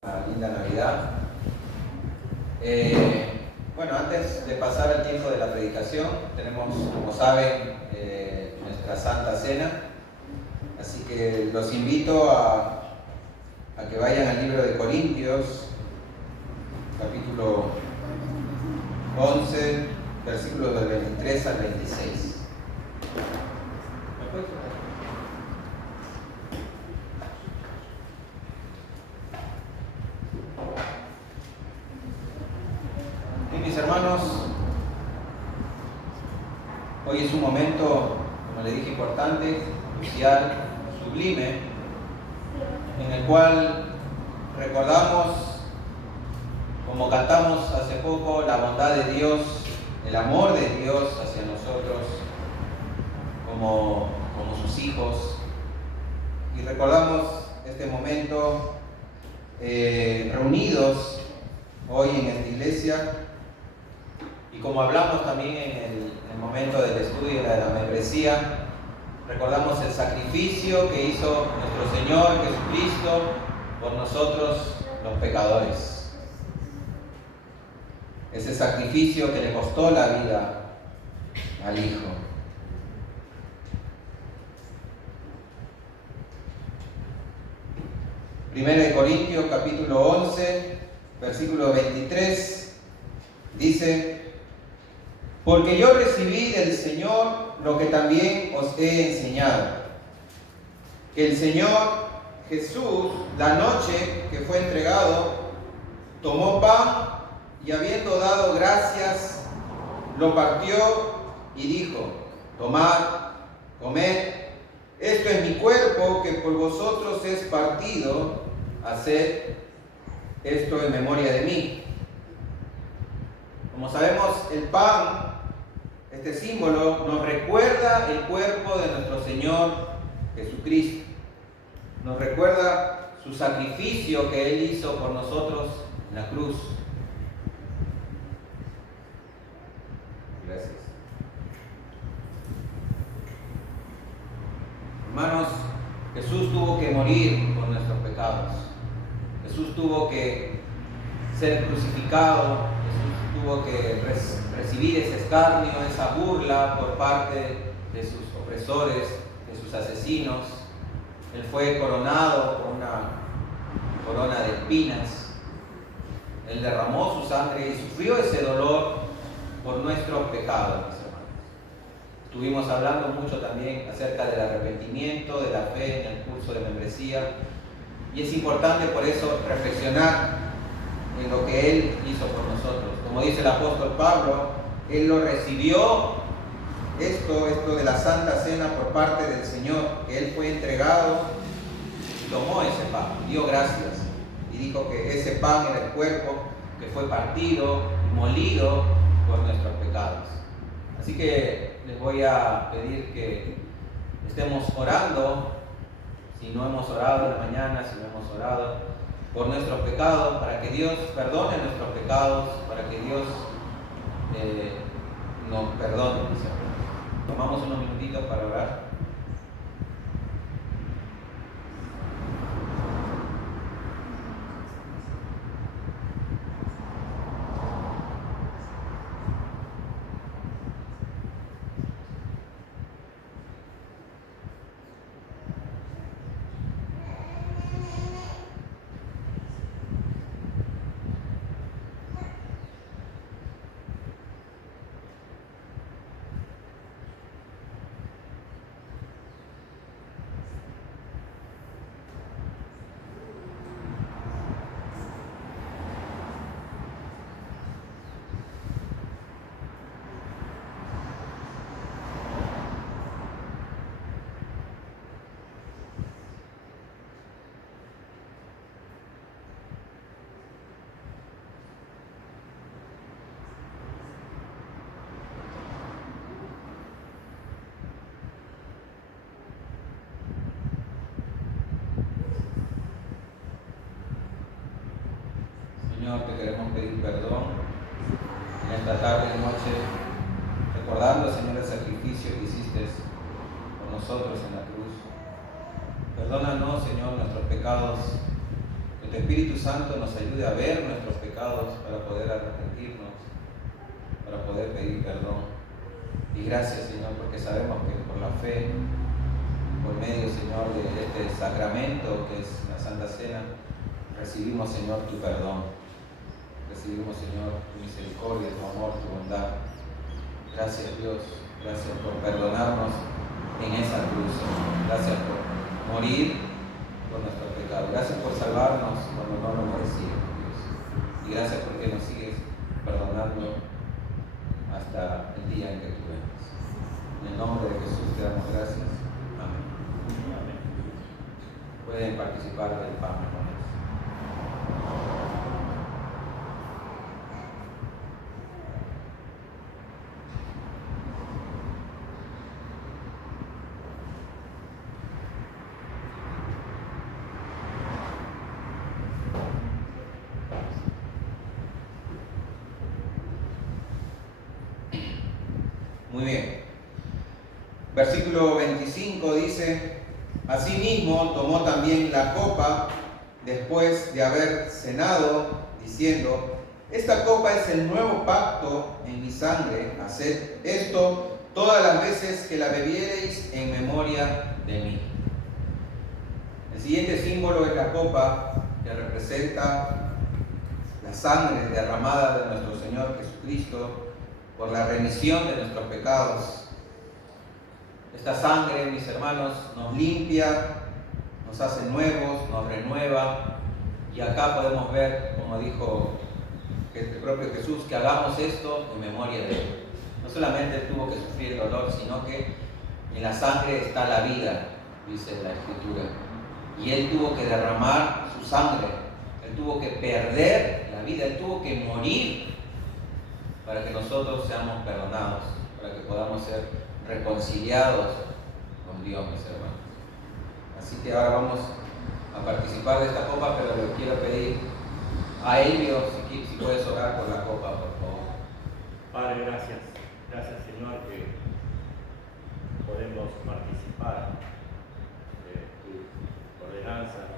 Una linda Navidad. Bueno, antes de pasar al tiempo de la predicación, tenemos, como saben, nuestra Santa Cena. Así que los invito a que vayan al libro de Corintios, capítulo 11, versículos del 23 al 26. Mis hermanos, hoy es un momento, como les dije, importante, crucial, sublime, en el cual recordamos, como cantamos hace poco, la bondad de Dios, el amor de Dios hacia nosotros como sus hijos, y recordamos este momento reunidos hoy en esta iglesia. Y como hablamos también en el momento del estudio de la membresía, recordamos el sacrificio que hizo nuestro Señor Jesucristo por nosotros los pecadores. Ese sacrificio que le costó la vida al Hijo. Primera de Corintios capítulo 11, versículo 23, dice: porque yo recibí del Señor lo que también os he enseñado, que el Señor Jesús, la noche que fue entregado, tomó pan y habiendo dado gracias, lo partió y dijo: tomad, comed, esto es mi cuerpo que por vosotros es partido, haced esto en memoria de mí. Como sabemos, el pan, este símbolo, nos recuerda el cuerpo de nuestro Señor Jesucristo. Nos recuerda su sacrificio que Él hizo por nosotros en la cruz. Gracias. Hermanos, Jesús tuvo que morir por nuestros pecados. Jesús tuvo que ser crucificado. Jesús tuvo que recibir ese escarnio, esa burla por parte de sus opresores, de sus asesinos. Él fue coronado con una corona de espinas. Él derramó su sangre y sufrió ese dolor por nuestros pecados, mis hermanos. Estuvimos hablando mucho también acerca del arrepentimiento, de la fe en el curso de membresía. Y es importante por eso reflexionar en lo que Él hizo por nosotros. Como dice el apóstol Pablo, Él lo recibió, esto de la Santa Cena por parte del Señor, que Él fue entregado, tomó ese pan, dio gracias y dijo que ese pan era el cuerpo que fue partido, molido por nuestros pecados. Así que les voy a pedir que estemos orando, si no hemos orado en la mañana, si no hemos orado, por nuestros pecados, para que Dios perdone nuestros pecados, para que Dios nos perdone. Tomamos unos minutitos para orar. Señor, te queremos pedir perdón en esta tarde y noche, recordando, Señor, el sacrificio que hiciste por nosotros en la cruz. Perdónanos, Señor, nuestros pecados, Que tu Espíritu Santo nos ayude a ver nuestros pecados para poder arrepentirnos, para poder pedir perdón. Y gracias, Señor, porque sabemos que por la fe, por medio, Señor, de este sacramento que es la Santa Cena, recibimos, Señor, tu perdón. Recibimos, Señor, tu misericordia, tu amor, tu bondad. Gracias, Dios. Gracias por perdonarnos en esa cruz, Señor. Gracias por morir por nuestros pecados. Gracias por salvarnos cuando no lo merecíamos, Dios. Y gracias porque nos sigues perdonando hasta el día en que tú vengas. En el nombre de Jesús te damos gracias. Amén. Amén. Pueden participar del pan, hermanos. Muy bien. Versículo 25 dice: Asimismo tomó también la copa después de haber cenado, diciendo: Esta copa es el nuevo pacto en mi sangre. Haced esto todas las veces que la bebiereis en memoria de mí. El siguiente símbolo es la copa, que representa la sangre derramada de nuestro Señor Jesucristo por la remisión de nuestros pecados. Esta sangre, mis hermanos, nos limpia, nos hace nuevos, nos renueva. Y acá podemos ver, como dijo el propio Jesús, que hagamos esto en memoria de Él. No solamente tuvo que sufrir el dolor, sino que en la sangre está la vida, dice la Escritura. Y Él tuvo que derramar su sangre, Él tuvo que perder la vida, Él tuvo que morir para que nosotros seamos perdonados, para que podamos ser reconciliados con Dios, mis hermanos. Así que ahora vamos a participar de esta copa, pero le quiero pedir a Elvio si puedes orar por la copa, por favor. Padre, gracias. Gracias, Señor, que podemos participar de tu ordenanza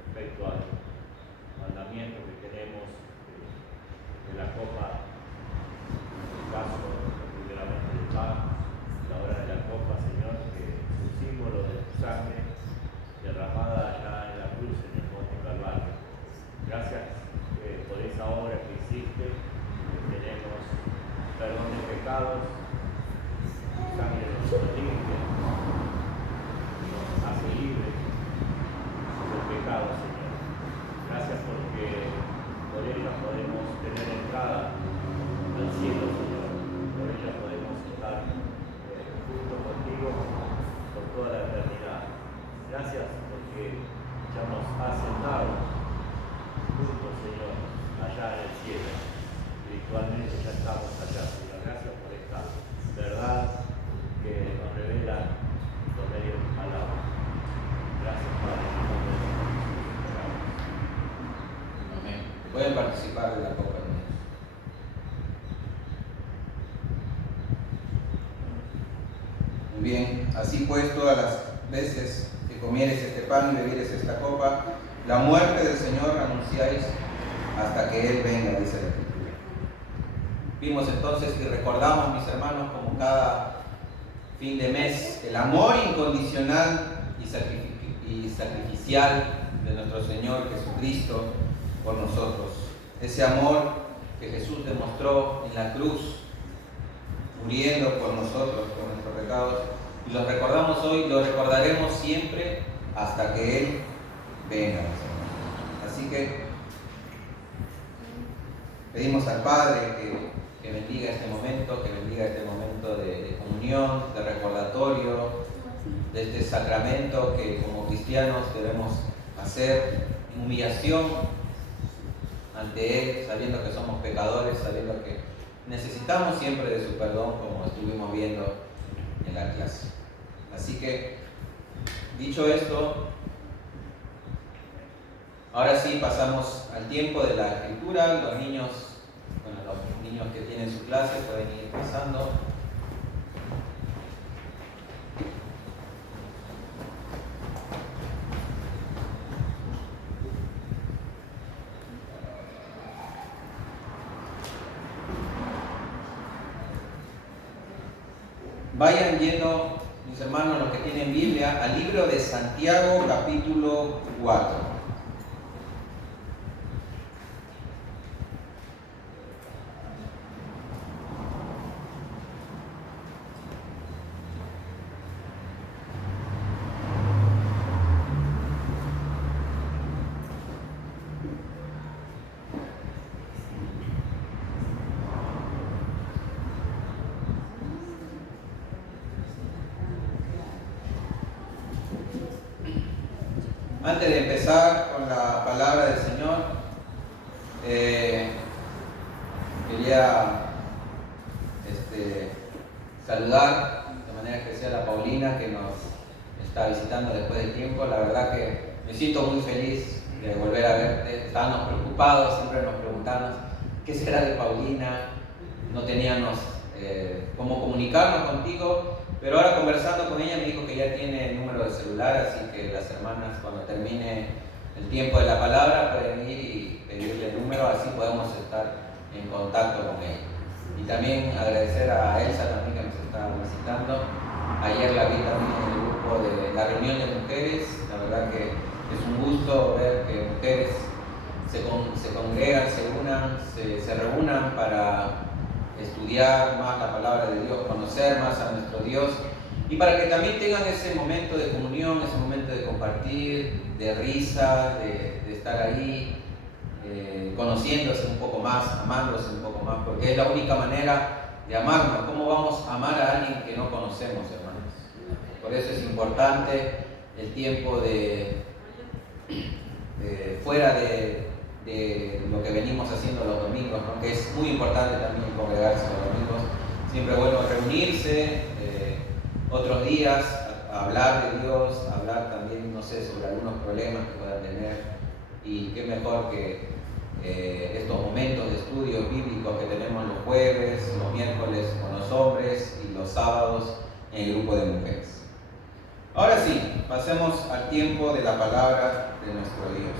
respecto al mandamiento que tenemos de la copa. En el caso primeramente del pan, la hora de la copa, Señor, que es un símbolo de tu sangre derramada allá en la cruz, en el monte Calvario. Gracias por esa obra que hiciste, que tenemos perdón de pecados, tu sangre nos limpia, nos hace libres del pecado, Señor. Gracias porque por ella podemos tener entrada al cielo, Señor. Por ella podemos estar junto contigo por toda la eternidad. Gracias porque ya nos has sentado juntos, Señor, allá en el cielo. Espiritualmente ya estamos allá, Señor. Gracias por esta verdad que nos revela por medio de tu palabra. Gracias, Padre, en el nombre de Jesús. Amén. Pueden participar de la copa, hermanos. Muy bien, así pues, todas las veces que comieres este pan y bebieres esta copa, la muerte del Señor anunciáis hasta que Él venga, dice la Escritura. Vimos entonces y recordamos, mis hermanos, como cada fin de mes, el amor incondicional y sacrificial de nuestro Señor Jesucristo por nosotros. Ese amor que Jesús demostró en la cruz, muriendo por nosotros, por nuestros pecados, y los recordamos hoy, lo recordaremos siempre hasta que Él venga. Así que pedimos al Padre que bendiga este momento, de comunión, de recordatorio, de este sacramento que como cristianos debemos hacer en humillación ante Él, sabiendo que somos pecadores, sabiendo que necesitamos siempre de su perdón, como estuvimos viendo en la clase. Así que, dicho esto, ahora sí pasamos al tiempo de la escritura. Los niños que tienen su clase pueden ir pasando. Vayan yendo, mis hermanos, los que tienen Biblia, al libro de Santiago, capítulo 4. Antes de empezar con la palabra del Señor, quería saludar de manera especial a Paulina, que nos está visitando después del tiempo. La verdad que me siento muy feliz de volver a verte. Estábamos preocupados, siempre nos preguntamos qué será de Paulina, no teníamos cómo comunicarnos contigo. Pero ahora conversando con ella me dijo que ya tiene el número de celular, así que las hermanas cuando termine el tiempo de la palabra pueden ir y pedirle el número, así podemos estar en contacto con ella. Y también agradecer a Elsa también que nos está visitando. Ayer la vi también en el grupo de la reunión de mujeres. La verdad que es un gusto ver que mujeres se congregan, se reúnan para estudiar más la palabra de Dios, conocer más a nuestro Dios, y para que también tengan ese momento de comunión, ese momento de compartir, de risa, de estar ahí, conociéndose un poco más, amándose un poco más, porque es la única manera de amarnos. ¿Cómo vamos a amar a alguien que no conocemos, hermanos? Por eso es importante el tiempo fuera de lo que venimos haciendo los domingos, ¿no? Que es muy importante también congregarse los domingos. Siempre bueno reunirse, otros días a hablar de Dios, hablar también, no sé, sobre algunos problemas que puedan tener, y qué mejor que estos momentos de estudios bíblicos que tenemos los jueves, los miércoles con los hombres y los sábados en el grupo de mujeres. Ahora sí, pasemos al tiempo de la palabra de nuestro Dios.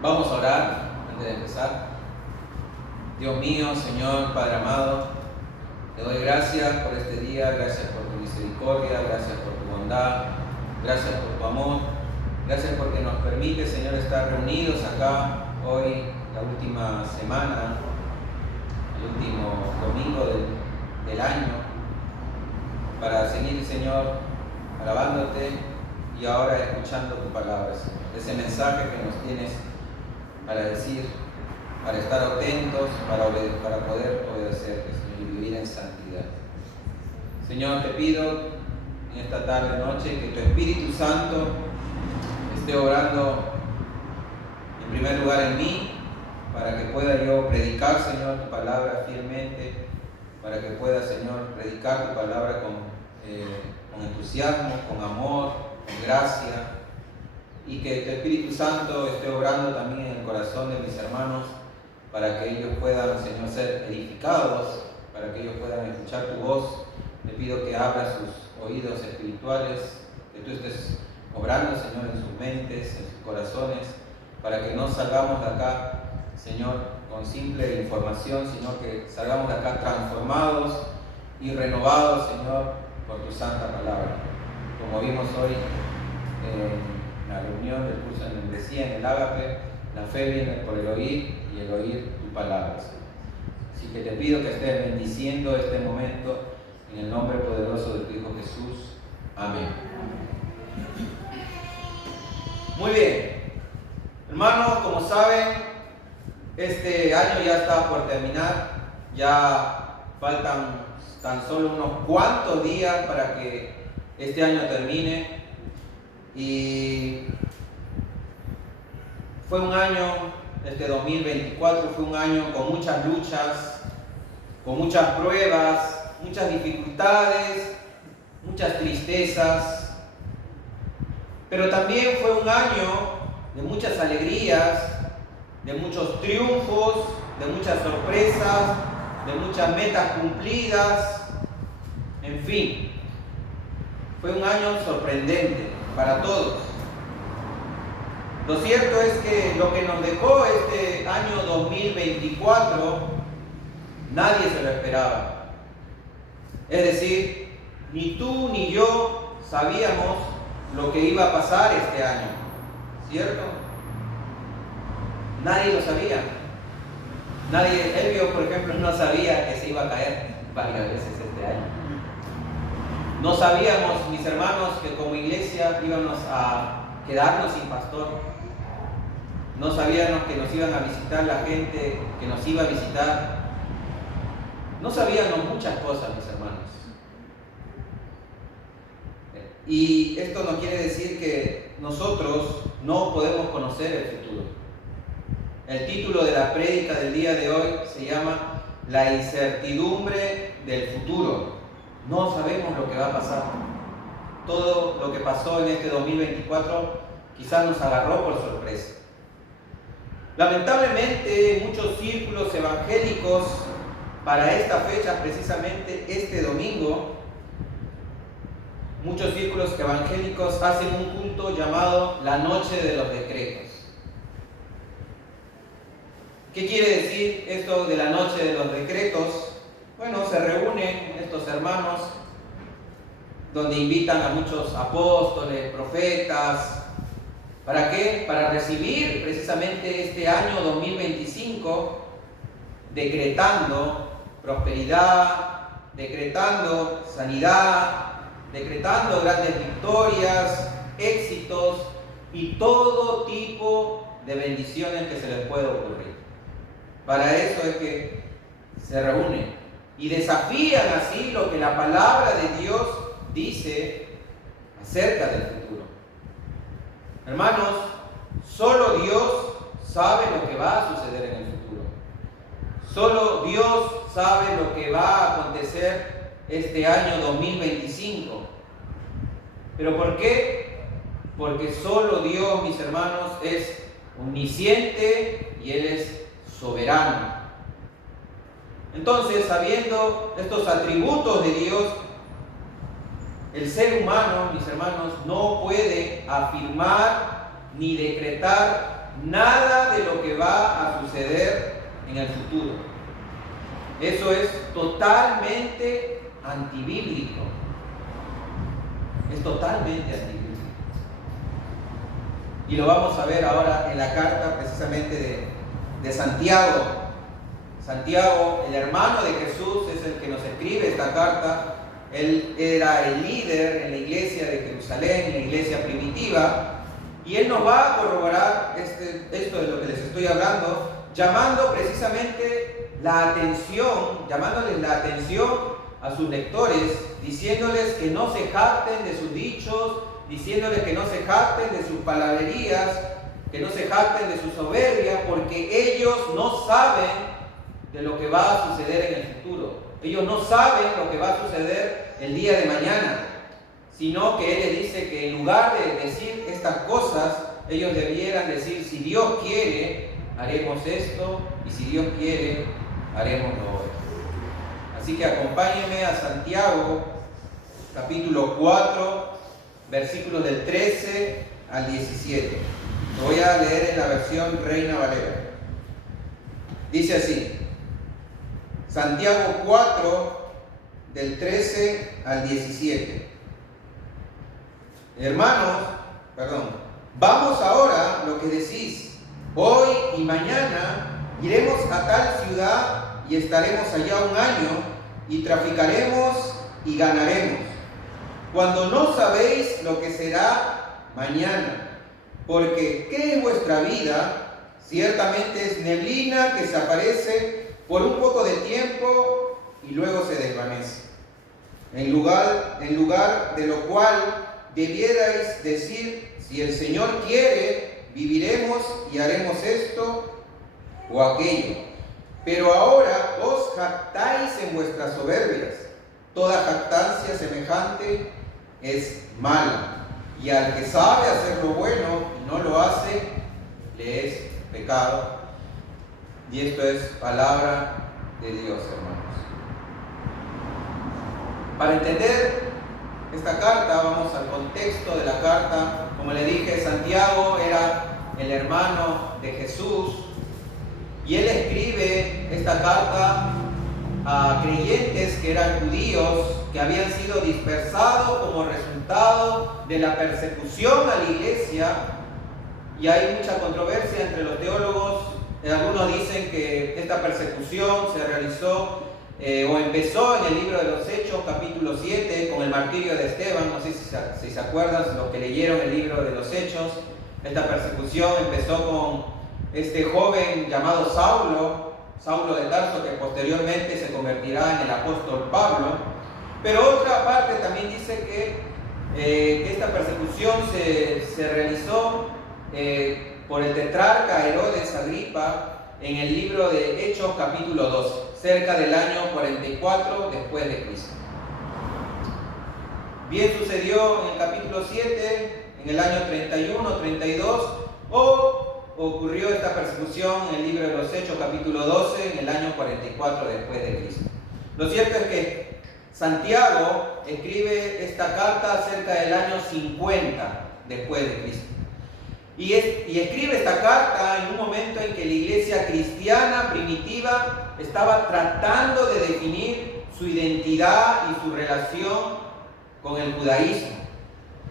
Vamos a orar antes de empezar. Dios mío, Señor, Padre amado, te doy gracias por este día, gracias por tu misericordia, gracias por tu bondad, gracias por tu amor, gracias porque nos permite, Señor, estar reunidos acá hoy, la última semana, el último domingo del año, para seguir, Señor, alabándote y ahora escuchando tu palabra, Señor. Ese mensaje que nos tienes para decir, para estar atentos, para poder obedecerte, Señor, y vivir en santidad. Señor, te pido en esta tarde, noche, que tu Espíritu Santo esté obrando en primer lugar en mí, para que pueda yo predicar, Señor, tu palabra fielmente, para que pueda, Señor, predicar tu palabra con entusiasmo, con amor, con gracia, y que tu Espíritu Santo esté obrando también en el corazón de mis hermanos, para que ellos puedan, Señor, ser edificados, para que ellos puedan escuchar tu voz. Te pido que abras sus oídos espirituales, que tú estés obrando, Señor, en sus mentes, en sus corazones, para que no salgamos de acá, Señor, con simple información, sino que salgamos de acá transformados y renovados, Señor, por tu santa palabra. Como vimos hoy en la reunión del curso de membresía en el Ágape, la fe viene por el oír y el oír tu palabra, Señor. Así que te pido que estés bendiciendo este momento en el nombre poderoso de tu Hijo Jesús. Amén. Muy bien. Hermanos, como saben, este año ya está por terminar. Ya faltan tan solo unos cuantos días para que este año termine. Y fue un año, este 2024 fue un año con muchas luchas, con muchas pruebas, muchas dificultades, muchas tristezas, pero también fue un año de muchas alegrías, de muchos triunfos, de muchas sorpresas, de muchas metas cumplidas. En fin, fue un año sorprendente para todos. Lo cierto es que lo que nos dejó este año 2024, nadie se lo esperaba. Es decir, ni tú ni yo sabíamos lo que iba a pasar este año, ¿cierto? Nadie lo sabía. Elvio, por ejemplo, no sabía que se iba a caer varias veces este año. No sabíamos, mis hermanos, que como iglesia íbamos a quedarnos sin pastor. No sabíamos que nos iban a visitar la gente que nos iba a visitar. No sabíamos muchas cosas, mis hermanos. Y esto no quiere decir que nosotros no podemos conocer el futuro. El título de la prédica del día de hoy se llama La incertidumbre del futuro. No sabemos lo que va a pasar. Todo lo que pasó en este 2024 quizás nos agarró por sorpresa. Lamentablemente, muchos círculos evangélicos para esta fecha, precisamente este domingo, muchos círculos evangélicos hacen un culto llamado la Noche de los Decretos. ¿Qué quiere decir esto de la Noche de los Decretos? Bueno, se reúnen estos hermanos donde invitan a muchos apóstoles, profetas. ¿Para qué? Para recibir precisamente este año 2025 decretando prosperidad, decretando sanidad, decretando grandes victorias, éxitos y todo tipo de bendiciones que se les pueda ocurrir. Para eso es que se reúnen y desafían así lo que la palabra de Dios dice acerca del futuro. Hermanos, solo Dios sabe lo que va a suceder en el futuro. Solo Dios sabe lo que va a acontecer este año 2025. ¿Pero por qué? Porque solo Dios, mis hermanos, es omnisciente y Él es soberano. Entonces, sabiendo estos atributos de Dios, el ser humano, mis hermanos, no puede afirmar ni decretar nada de lo que va a suceder en el futuro. Eso es totalmente antibíblico. Es totalmente antibíblico. Y lo vamos a ver ahora en la carta precisamente de Santiago. Santiago, el hermano de Jesús, es el que nos escribe esta carta. Él era el líder en la iglesia de Jerusalén, en la iglesia primitiva, y él nos va a corroborar esto de lo que les estoy hablando, llamándoles la atención a sus lectores, diciéndoles que no se jacten de sus dichos, diciéndoles que no se jacten de sus palabrerías, que no se jacten de su soberbia, porque ellos no saben de lo que va a suceder en el futuro. Ellos no saben lo que va a suceder el día de mañana, sino que Él les dice que en lugar de decir estas cosas, ellos debieran decir: si Dios quiere, haremos esto, y si Dios quiere, haremos lo otro. Así que acompáñenme a Santiago, capítulo 4, versículos del 13 al 17. Lo voy a leer en la versión Reina Valera. Dice así: Santiago 4, del 13 al 17. Hermanos, vamos ahora lo que decís. Hoy y mañana iremos a tal ciudad y estaremos allá un año y traficaremos y ganaremos, cuando no sabéis lo que será mañana. Porque ¿qué es vuestra vida? Ciertamente es neblina que se aparece por un poco de tiempo y luego se desvanece. En lugar de lo cual debierais decir: si el Señor quiere, viviremos y haremos esto o aquello. Pero ahora os jactáis en vuestras soberbias. Toda jactancia semejante es mala, y al que sabe hacer lo bueno y no lo hace, le es pecado. Y esto es palabra de Dios, hermanos. Para entender esta carta, vamos al contexto de la carta. Como le dije, Santiago era el hermano de Jesús y él escribe esta carta a creyentes que eran judíos, que habían sido dispersados como resultado de la persecución a la iglesia. Y hay mucha controversia entre los teólogos. Algunos dicen que esta persecución se realizó o empezó en el libro de los Hechos, capítulo 7, con el martirio de Esteban. No sé si se acuerdan, los que leyeron el libro de los Hechos. Esta persecución empezó con este joven llamado Saulo de Tarso, que posteriormente se convertirá en el apóstol Pablo. Pero otra parte también dice que esta persecución se realizó por el tetrarca Herodes Agripa en el libro de Hechos capítulo 12, cerca del año 44 después de Cristo. Bien sucedió en el capítulo 7, en el año 31, 32, o ocurrió esta persecución en el libro de los Hechos capítulo 12, en el año 44 después de Cristo. Lo cierto es que Santiago escribe esta carta cerca del año 50 después de Cristo. Y escribe esta carta en un momento en que la iglesia cristiana primitiva estaba tratando de definir su identidad y su relación con el judaísmo.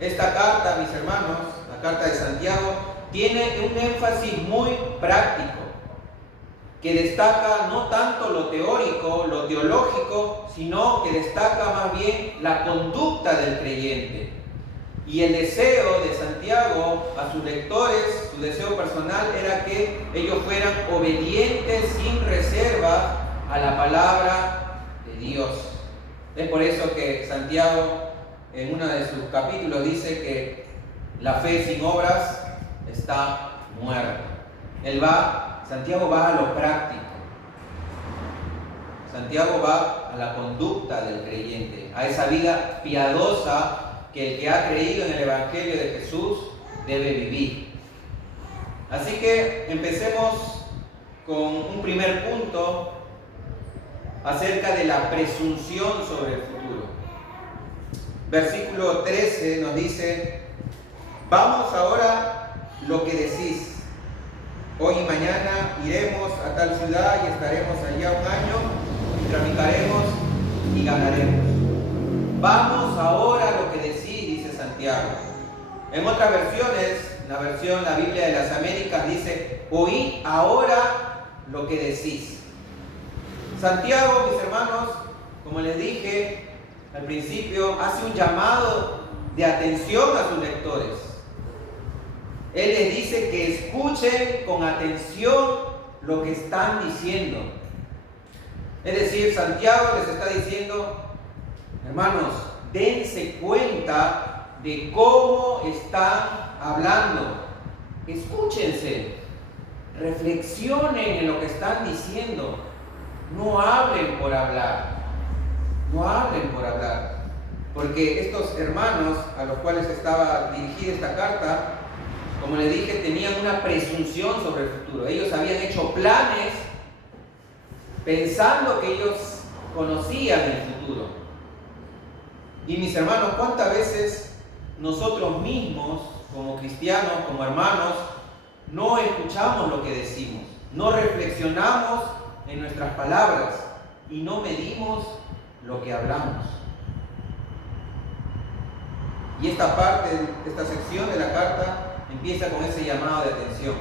Esta carta, mis hermanos, la carta de Santiago, tiene un énfasis muy práctico, que destaca no tanto lo teórico, lo teológico, sino que destaca más bien la conducta del creyente. Y el deseo de Santiago a sus lectores, su deseo personal, era que ellos fueran obedientes sin reserva a la palabra de Dios. Es por eso que Santiago, en uno de sus capítulos, dice que la fe sin obras está muerta. Santiago va a lo práctico. Santiago va a la conducta del creyente, a esa vida piadosa que el que ha creído en el Evangelio de Jesús debe vivir. Así que empecemos con un primer punto acerca de la presunción sobre el futuro. Versículo 13 nos dice: vamos ahora lo que decís. Hoy y mañana iremos a tal ciudad y estaremos allá un año y traficaremos y ganaremos. Vamos ahora lo que decís, dice Santiago. En otras versiones, la Biblia de las Américas dice: oí ahora lo que decís. Santiago, mis hermanos, como les dije al principio, hace un llamado de atención a sus lectores. Él les dice que escuchen con atención lo que están diciendo. Es decir, Santiago les está diciendo: hermanos, dense cuenta de cómo están hablando. Escúchense, reflexionen en lo que están diciendo. No hablen por hablar. No hablen por hablar. Porque estos hermanos a los cuales estaba dirigida esta carta, como les dije, tenían una presunción sobre el futuro. Ellos habían hecho planes pensando que ellos conocían el futuro. Y mis hermanos, ¿cuántas veces nosotros mismos, como cristianos, como hermanos, no escuchamos lo que decimos, no reflexionamos en nuestras palabras y no medimos lo que hablamos? Y esta sección de la carta empieza con ese llamado de atención.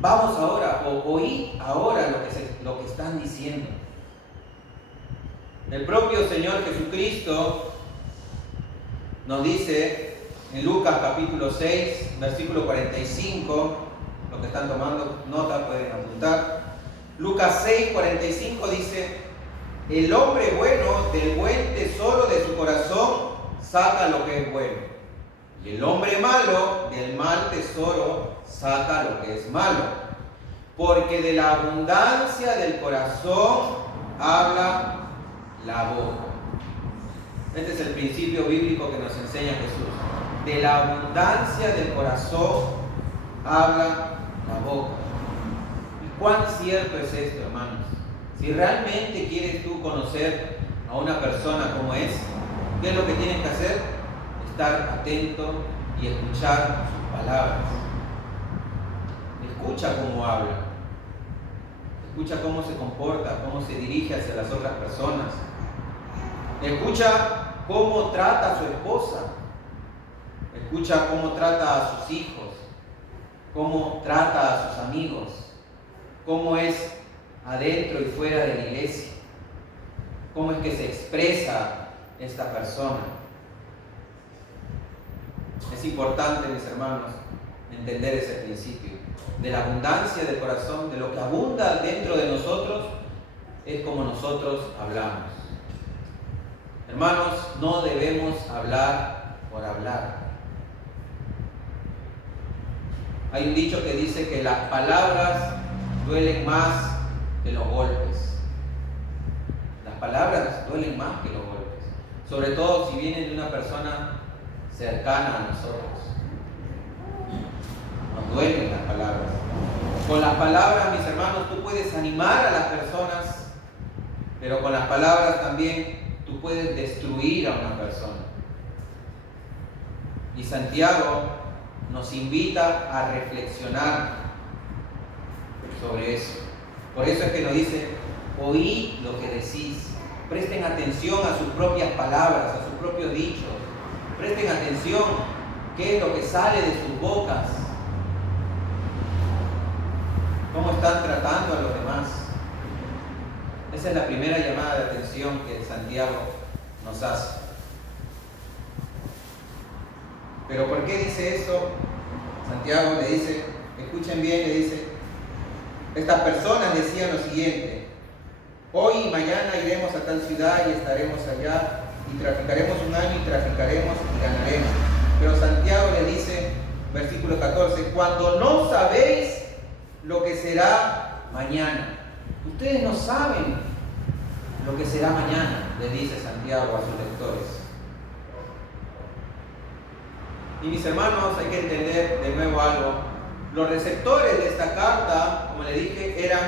Vamos ahora, o oí ahora lo que están diciendo. El propio Señor Jesucristo nos dice en Lucas capítulo 6, versículo 45, los que están tomando nota pueden apuntar. Lucas 6, 45 dice: el hombre bueno del buen tesoro de su corazón saca lo que es bueno, y el hombre malo del mal tesoro saca lo que es malo, porque de la abundancia del corazón habla la boca. Este es el principio bíblico que nos enseña Jesús. De la abundancia del corazón habla la boca. ¿Y cuán cierto es esto, hermanos? Si realmente quieres tú conocer a una persona como es, ¿Qué es lo que tienen que hacer? Estar atento y escuchar sus palabras. Escucha cómo habla. Escucha cómo se comporta, cómo se dirige hacia las otras personas. Escucha cómo trata a su esposa. Escucha cómo trata a sus hijos. Cómo trata a sus amigos. Cómo es adentro y fuera de la iglesia. Cómo es que se expresa esta persona. Es importante, mis hermanos, entender ese principio. De la abundancia del corazón, de lo que abunda dentro de nosotros, es como nosotros hablamos. Hermanos, no debemos hablar por hablar. Hay un dicho que dice que las palabras duelen más que los golpes. Las palabras duelen más que los golpes. Sobre todo si vienen de una persona cercana a nosotros. Nos duelen las palabras. Con las palabras, mis hermanos, tú puedes animar a las personas, pero con las palabras también tú puedes destruir a una persona. Y Santiago nos invita a reflexionar sobre eso. Por eso es que nos dice, oíd lo que decís. Presten atención a sus propias palabras, a sus propios dichos. Presten atención qué es lo que sale de sus bocas. ¿Cómo están tratando a los demás? Esa es la primera llamada de atención que Santiago nos hace. ¿Pero por qué dice eso? Santiago le dice, escuchen bien, le dice, estas personas decían lo siguiente: hoy y mañana iremos a tal ciudad y estaremos allá, y traficaremos un año y traficaremos y ganaremos. Pero Santiago le dice, versículo 14, cuando no sabéis lo que será mañana. Ustedes no saben lo que será mañana, le dice Santiago a sus lectores. Y mis hermanos, hay que entender de nuevo algo. Los receptores de esta carta, como le dije, eran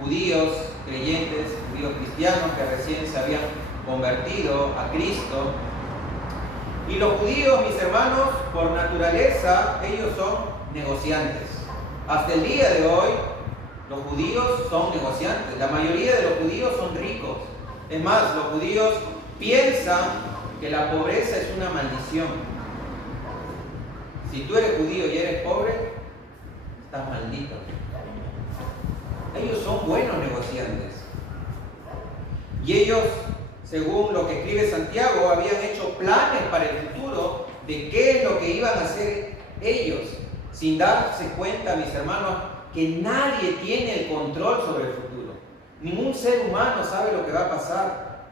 judíos creyentes, judíos cristianos que recién se habían convertido a Cristo. Y los judíos, mis hermanos, por naturaleza, ellos son negociantes. Hasta el día de hoy, los judíos son negociantes. La mayoría de los judíos son ricos. Es más, los judíos piensan que la pobreza es una maldición. Si tú eres judío y eres pobre, estás maldito. Ellos son buenos negociantes. Y ellos, según lo que escribe Santiago, habían hecho planes para el futuro de qué es lo que iban a hacer ellos, sin darse cuenta, mis hermanos, que nadie tiene el control sobre el futuro. Ningún ser humano sabe lo que va a pasar.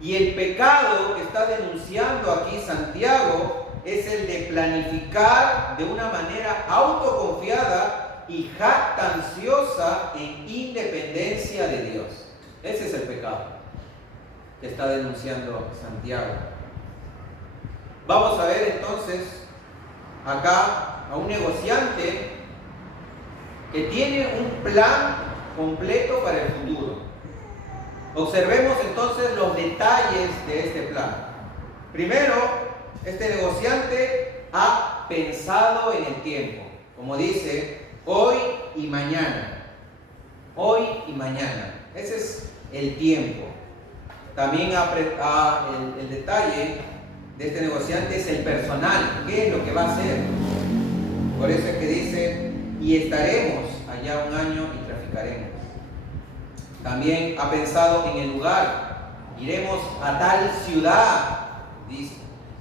Y el pecado que está denunciando aquí Santiago es el de planificar de una manera autoconfiada y jactanciosa en independencia de Dios. Ese es el pecado que está denunciando Santiago. Vamos a ver entonces acá a un negociante que tiene un plan completo para el futuro. Observemos entonces los detalles de este plan. Primero, este negociante ha pensado en el tiempo. Como dice, hoy y mañana. Hoy y mañana. Ese es el tiempo. También el detalle de este negociante es el personal. ¿Qué es lo que va a hacer? Por eso es que dice, y estaremos allá un año y traficaremos. También ha pensado en el lugar. Iremos a tal ciudad, dice.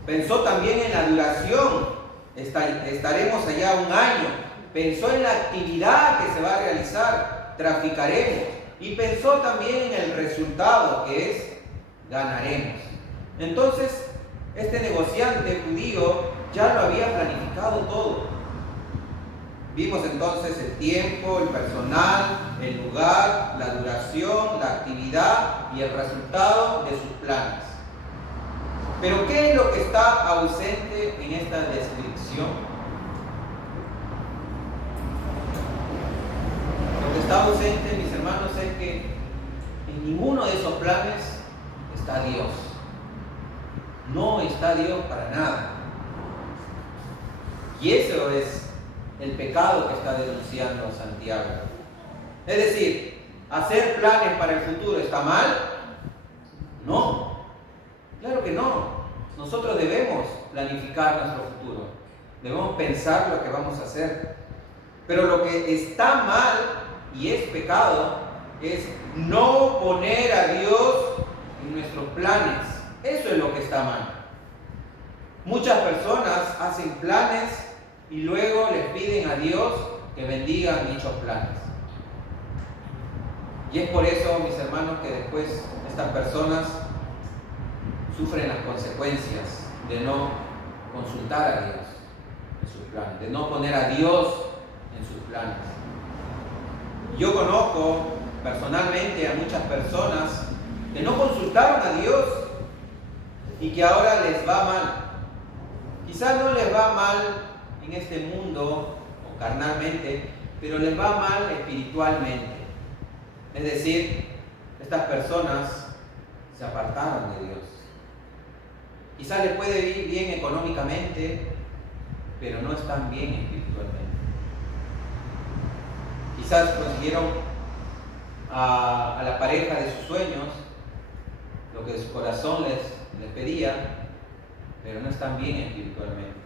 Pensó también en la duración. Estaremos allá un año. Pensó en la actividad que se va a realizar. Traficaremos. Y pensó también en el resultado, que es ganaremos. Entonces, este negociante judío ya lo había planificado todo. Vimos entonces el tiempo, el personal, el lugar, la duración, la actividad y el resultado de sus planes. Pero ¿qué es lo que está ausente en esta descripción? Lo que está ausente, mis hermanos, es que en ninguno de esos planes está Dios. No está Dios para nada. Y eso es el pecado que está denunciando Santiago. Es decir, ¿hacer planes para el futuro está mal? No, claro que no. Nosotros debemos planificar nuestro futuro. Debemos pensar lo que vamos a hacer. Pero lo que está mal y es pecado es no poner a Dios en nuestros planes. Eso es lo que está mal. Muchas personas hacen planes y luego les piden a Dios que bendiga dichos planes. Y es por eso, mis hermanos, que después estas personas sufren las consecuencias de no consultar a Dios en sus planes, de no poner a Dios en sus planes. Yo conozco personalmente a muchas personas que no consultaron a Dios y que ahora les va mal. Quizás no les va mal en este mundo o carnalmente, pero les va mal espiritualmente. Es decir, estas personas se apartaron de Dios. Quizás les puede ir bien económicamente, pero no están bien espiritualmente. Quizás consiguieron a la pareja de sus sueños, lo que su corazón les pedía, pero no están bien espiritualmente.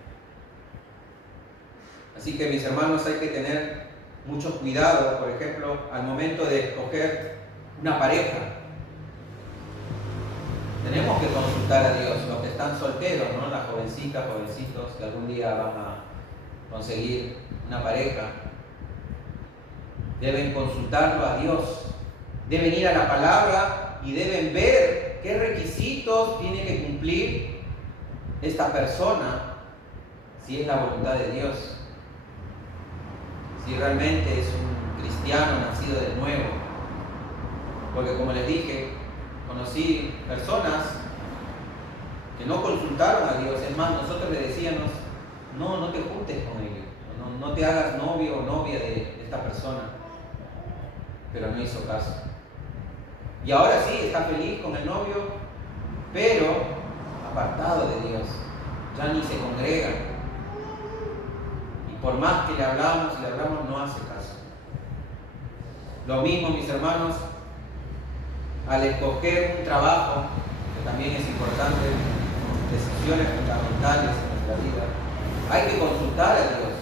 Así que, mis hermanos, hay que tener mucho cuidado, por ejemplo, al momento de escoger una pareja. Tenemos que consultar a Dios, los que están solteros, ¿no? Las jovencitas, jovencitos que algún día van a conseguir una pareja, deben consultarlo a Dios, deben ir a la palabra y deben ver qué requisitos tiene que cumplir esta persona, si es la voluntad de Dios, si realmente es un cristiano nacido de nuevo. Porque, como les dije, conocí personas que no consultaron a Dios. Es más, nosotros le decíamos, no te juntes con ellos, no te hagas novio o novia de esta persona. Pero no hizo caso. Y ahora sí, está feliz con el novio, pero apartado de Dios. Ya ni se congrega. Y por más que le hablamos, no hace caso. Lo mismo, mis hermanos, al escoger un trabajo, que también es importante, decisiones fundamentales en nuestra vida, hay que consultar a Dios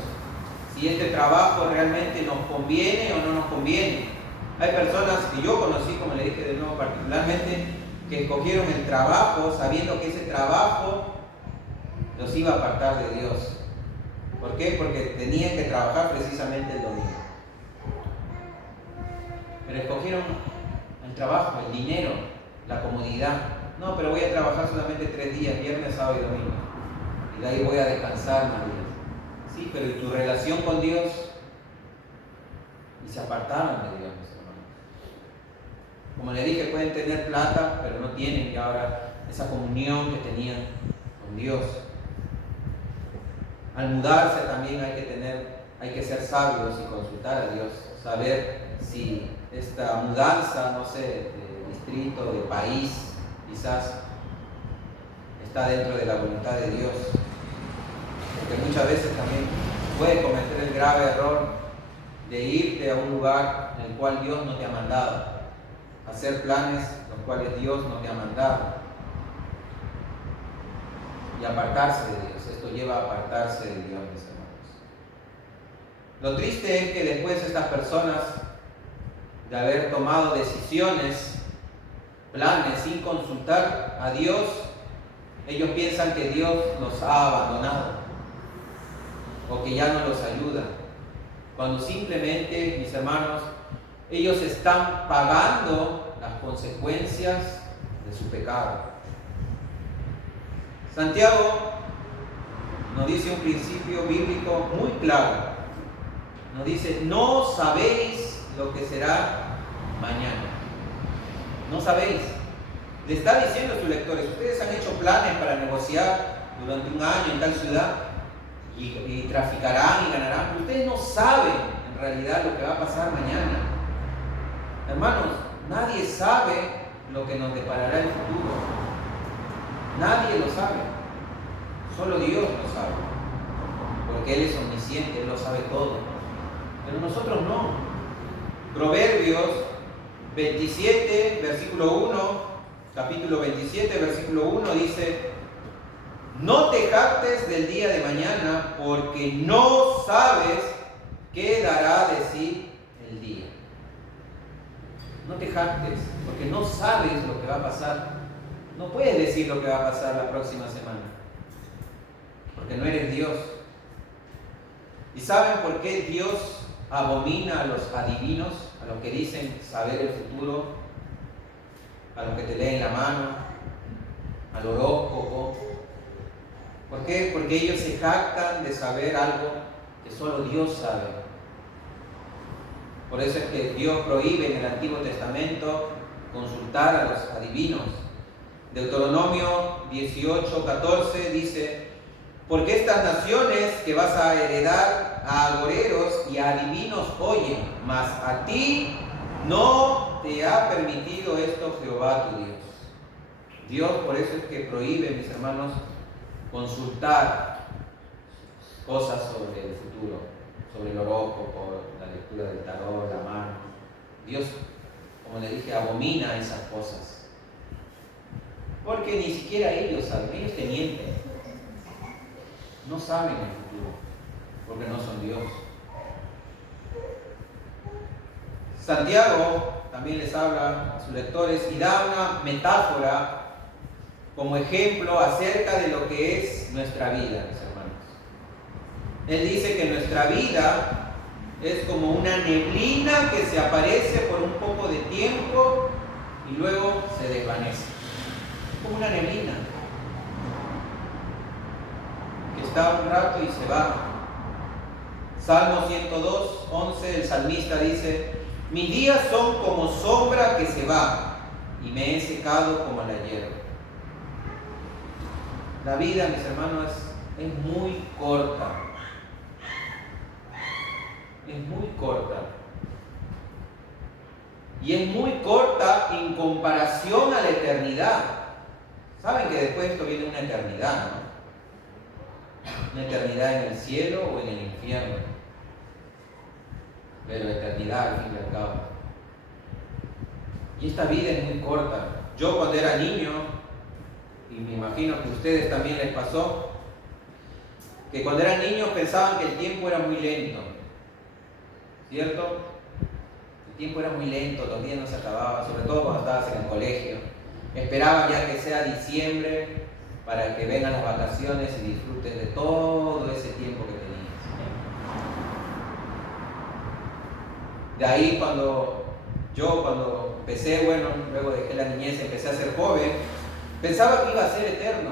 si este trabajo realmente nos conviene o no nos conviene. Hay personas que yo conocí, como le dije de nuevo particularmente, que escogieron el trabajo sabiendo que ese trabajo los iba a apartar de Dios. ¿Por qué? Porque tenían que trabajar precisamente el domingo. Pero escogieron el trabajo, el dinero, la comodidad. No, pero voy a trabajar solamente 3 días, viernes, sábado y domingo. Y de ahí voy a descansar más días. Sí, pero ¿y tu relación con Dios? Y se apartaron de Dios, mis hermanos. Como le dije, pueden tener plata, pero no tienen ya ahora esa comunión que tenían con Dios. Al mudarse también hay que ser sabios y consultar a Dios, saber si esta mudanza, no sé, de distrito, de país, quizás está dentro de la voluntad de Dios. Porque muchas veces también puedes cometer el grave error de irte a un lugar en el cual Dios no te ha mandado, hacer planes los cuales Dios no te ha mandado. Y apartarse de Dios. Esto lleva a apartarse de Dios, mis hermanos. Lo triste es que después estas personas, de haber tomado decisiones, planes, sin consultar a Dios, ellos piensan que Dios los ha abandonado o que ya no los ayuda. Cuando simplemente, mis hermanos, ellos están pagando las consecuencias de su pecado. Santiago nos dice un principio bíblico muy claro. Nos dice, no sabéis lo que será mañana. No sabéis. Le está diciendo a sus lectores, ustedes han hecho planes para negociar durante un año en tal ciudad y traficarán y ganarán, pero ustedes no saben en realidad lo que va a pasar mañana. Hermanos, nadie sabe lo que nos deparará el futuro. Nadie lo sabe. Solo Dios lo sabe. Porque Él es omnisciente, Él lo sabe todo. Pero nosotros no. Proverbios 27, versículo 1, capítulo 27, versículo 1 dice: no te jactes del día de mañana, porque no sabes qué dará de sí el día. No te jactes, porque no sabes lo que va a pasar. No puedes decir lo que va a pasar la próxima semana, porque no eres Dios. ¿Y saben por qué Dios abomina a los adivinos, a los que dicen saber el futuro, a los que te leen la mano, al horóscopo? ¿Por qué? Porque ellos se jactan de saber algo que solo Dios sabe. Por eso es que Dios prohíbe en el Antiguo Testamento consultar a los adivinos. Deuteronomio 18:14 dice: porque estas naciones que vas a heredar a agoreros y a adivinos oyen, mas a ti no te ha permitido esto Jehová tu Dios. Dios por eso es que prohíbe, mis hermanos, consultar cosas sobre el futuro, sobre el horóscopo, la lectura del tarot, la mano. Dios, como le dije, abomina esas cosas. Porque ni siquiera ellos saben, ellos te mienten. No saben el futuro, porque no son Dios. Santiago también les habla a sus lectores y da una metáfora como ejemplo acerca de lo que es nuestra vida, mis hermanos. Él dice que nuestra vida es como una neblina que se aparece por un poco de tiempo y luego se desvanece. Como una neblina que está un rato y se va. Salmo 102:11, el salmista dice: mis días son como sombra que se va y me he secado como la hierba. La vida, mis hermanos, es muy corta. Es muy corta. Y es muy corta en comparación a la eternidad. Saben que después de esto viene una eternidad, ¿no? Una eternidad en el cielo o en el infierno. Pero eternidad al fin y al cabo. Y esta vida es muy corta. Yo cuando era niño, y me imagino que a ustedes también les pasó, que cuando eran niños pensaban que el tiempo era muy lento, ¿cierto? El tiempo era muy lento, los días no se acababan, sobre todo cuando estabas en el colegio. Esperaban ya que sea diciembre para que vengan las vacaciones y disfrutes de todo ese tiempo que tenías. De ahí cuando empecé, luego dejé la niñez, empecé a ser joven, pensaba que iba a ser eterno.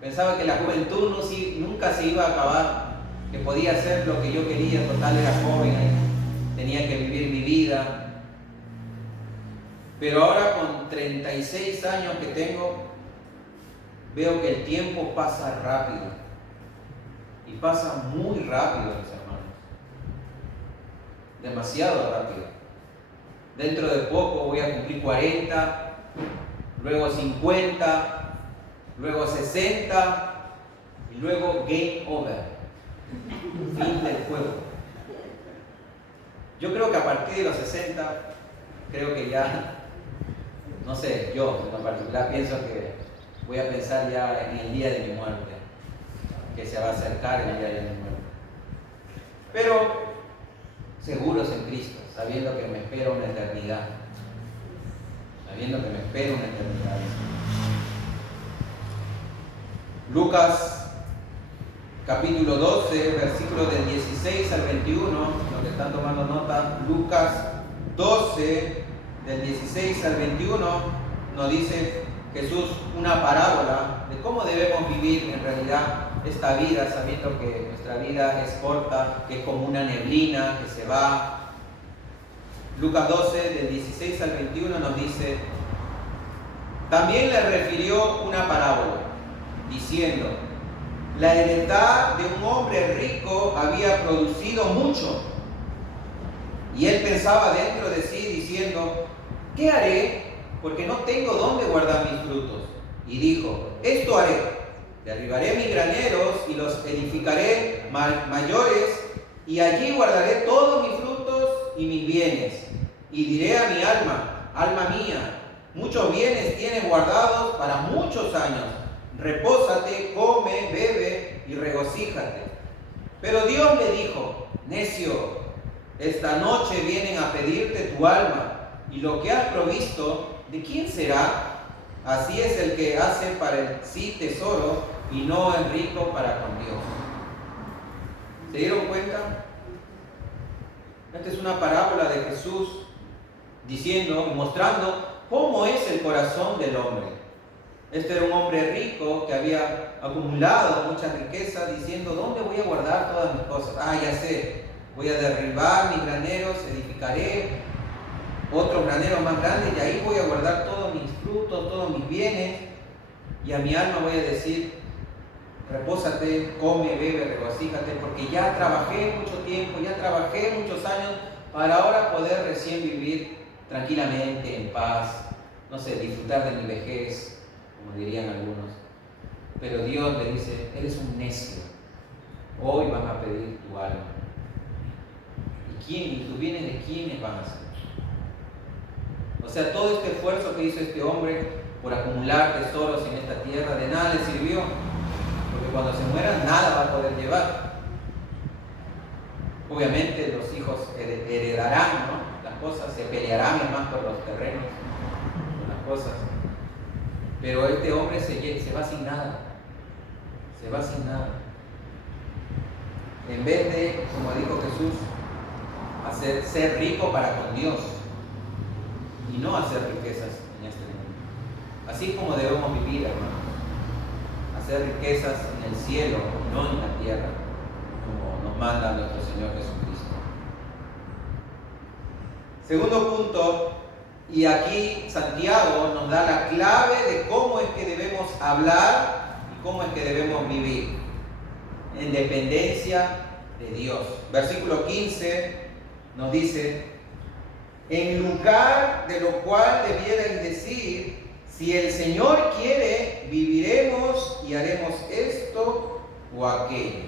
Pensaba que la juventud nunca se iba a acabar, que podía hacer lo que yo quería, total era joven, tenía que vivir mi vida. Pero ahora con 36 años que tengo, veo que el tiempo pasa rápido. Y pasa muy rápido, mis hermanos. Demasiado rápido. Dentro de poco voy a cumplir 40, luego 50, luego 60 y luego game over. Fin del juego. Yo creo que a partir de los 60, creo que ya, no sé, yo en particular pienso que voy a pensar ya en el día de mi muerte, que se va a acercar el día de mi muerte. Pero seguros en Cristo, sabiendo que me espera una eternidad. Sabiendo que me espera una eternidad. Lucas capítulo 12, versículos del 16 al 21, los que están tomando nota, Lucas 12, del 16 al 21, nos dice Jesús una parábola de cómo debemos vivir en realidad esta vida, sabiendo que nuestra vida es corta, que es como una neblina que se va. Lucas 12, del 16 al 21 nos dice: también le refirió una parábola, diciendo: la heredad de un hombre rico había producido mucho, y él pensaba dentro de sí, diciendo: ¿qué haré? Porque no tengo dónde guardar mis frutos. y dijo: esto haré, derribaré mis graneros y los edificaré mayores, y allí guardaré todos mis frutos y mis bienes. Y diré a mi alma: alma mía, muchos bienes tienes guardados para muchos años. Repósate, come, bebe y regocíjate. Pero Dios le dijo: necio, esta noche vienen a pedirte tu alma, y lo que has provisto, ¿de quién será? Así es el que hace para sí tesoro y no es rico para con Dios. ¿Se dieron cuenta? Esta es una parábola de Jesús diciendo y mostrando cómo es el corazón del hombre. Este era un hombre rico que había acumulado mucha riqueza, diciendo: ¿dónde voy a guardar todas mis cosas? Ya sé, voy a derribar mis graneros, edificaré otros graneros más grandes y ahí voy a guardar todos mis frutos, todos mis bienes, y a mi alma voy a decir: repósate, come, bebe, regocíjate, porque ya trabajé mucho tiempo, ya trabajé muchos años para ahora poder recién vivir tranquilamente, en paz, no sé, disfrutar de mi vejez, como dirían algunos. Pero Dios le dice: eres un necio, hoy van a pedir tu alma. ¿Y tus bienes de quiénes van a ser? O sea, todo este esfuerzo que hizo este hombre por acumular tesoros en esta tierra, de nada le sirvió, porque cuando se muera nada va a poder llevar. Obviamente los hijos heredarán, ¿no?, las cosas, se pelearán más por los terrenos, por las cosas. Pero este hombre se va sin nada, se va sin nada. En vez de, como dijo Jesús, ser rico para con Dios y no hacer riquezas en este mundo. Así como debemos vivir, hermanos, hacer riquezas en el cielo, no en la tierra, como nos manda nuestro Señor Jesucristo. Segundo punto, y aquí Santiago nos da la clave de cómo es que debemos hablar y cómo es que debemos vivir en dependencia de Dios. Versículo 15 nos dice: en lugar de lo cual debierais decir: si el Señor quiere, viviremos y haremos esto o aquello.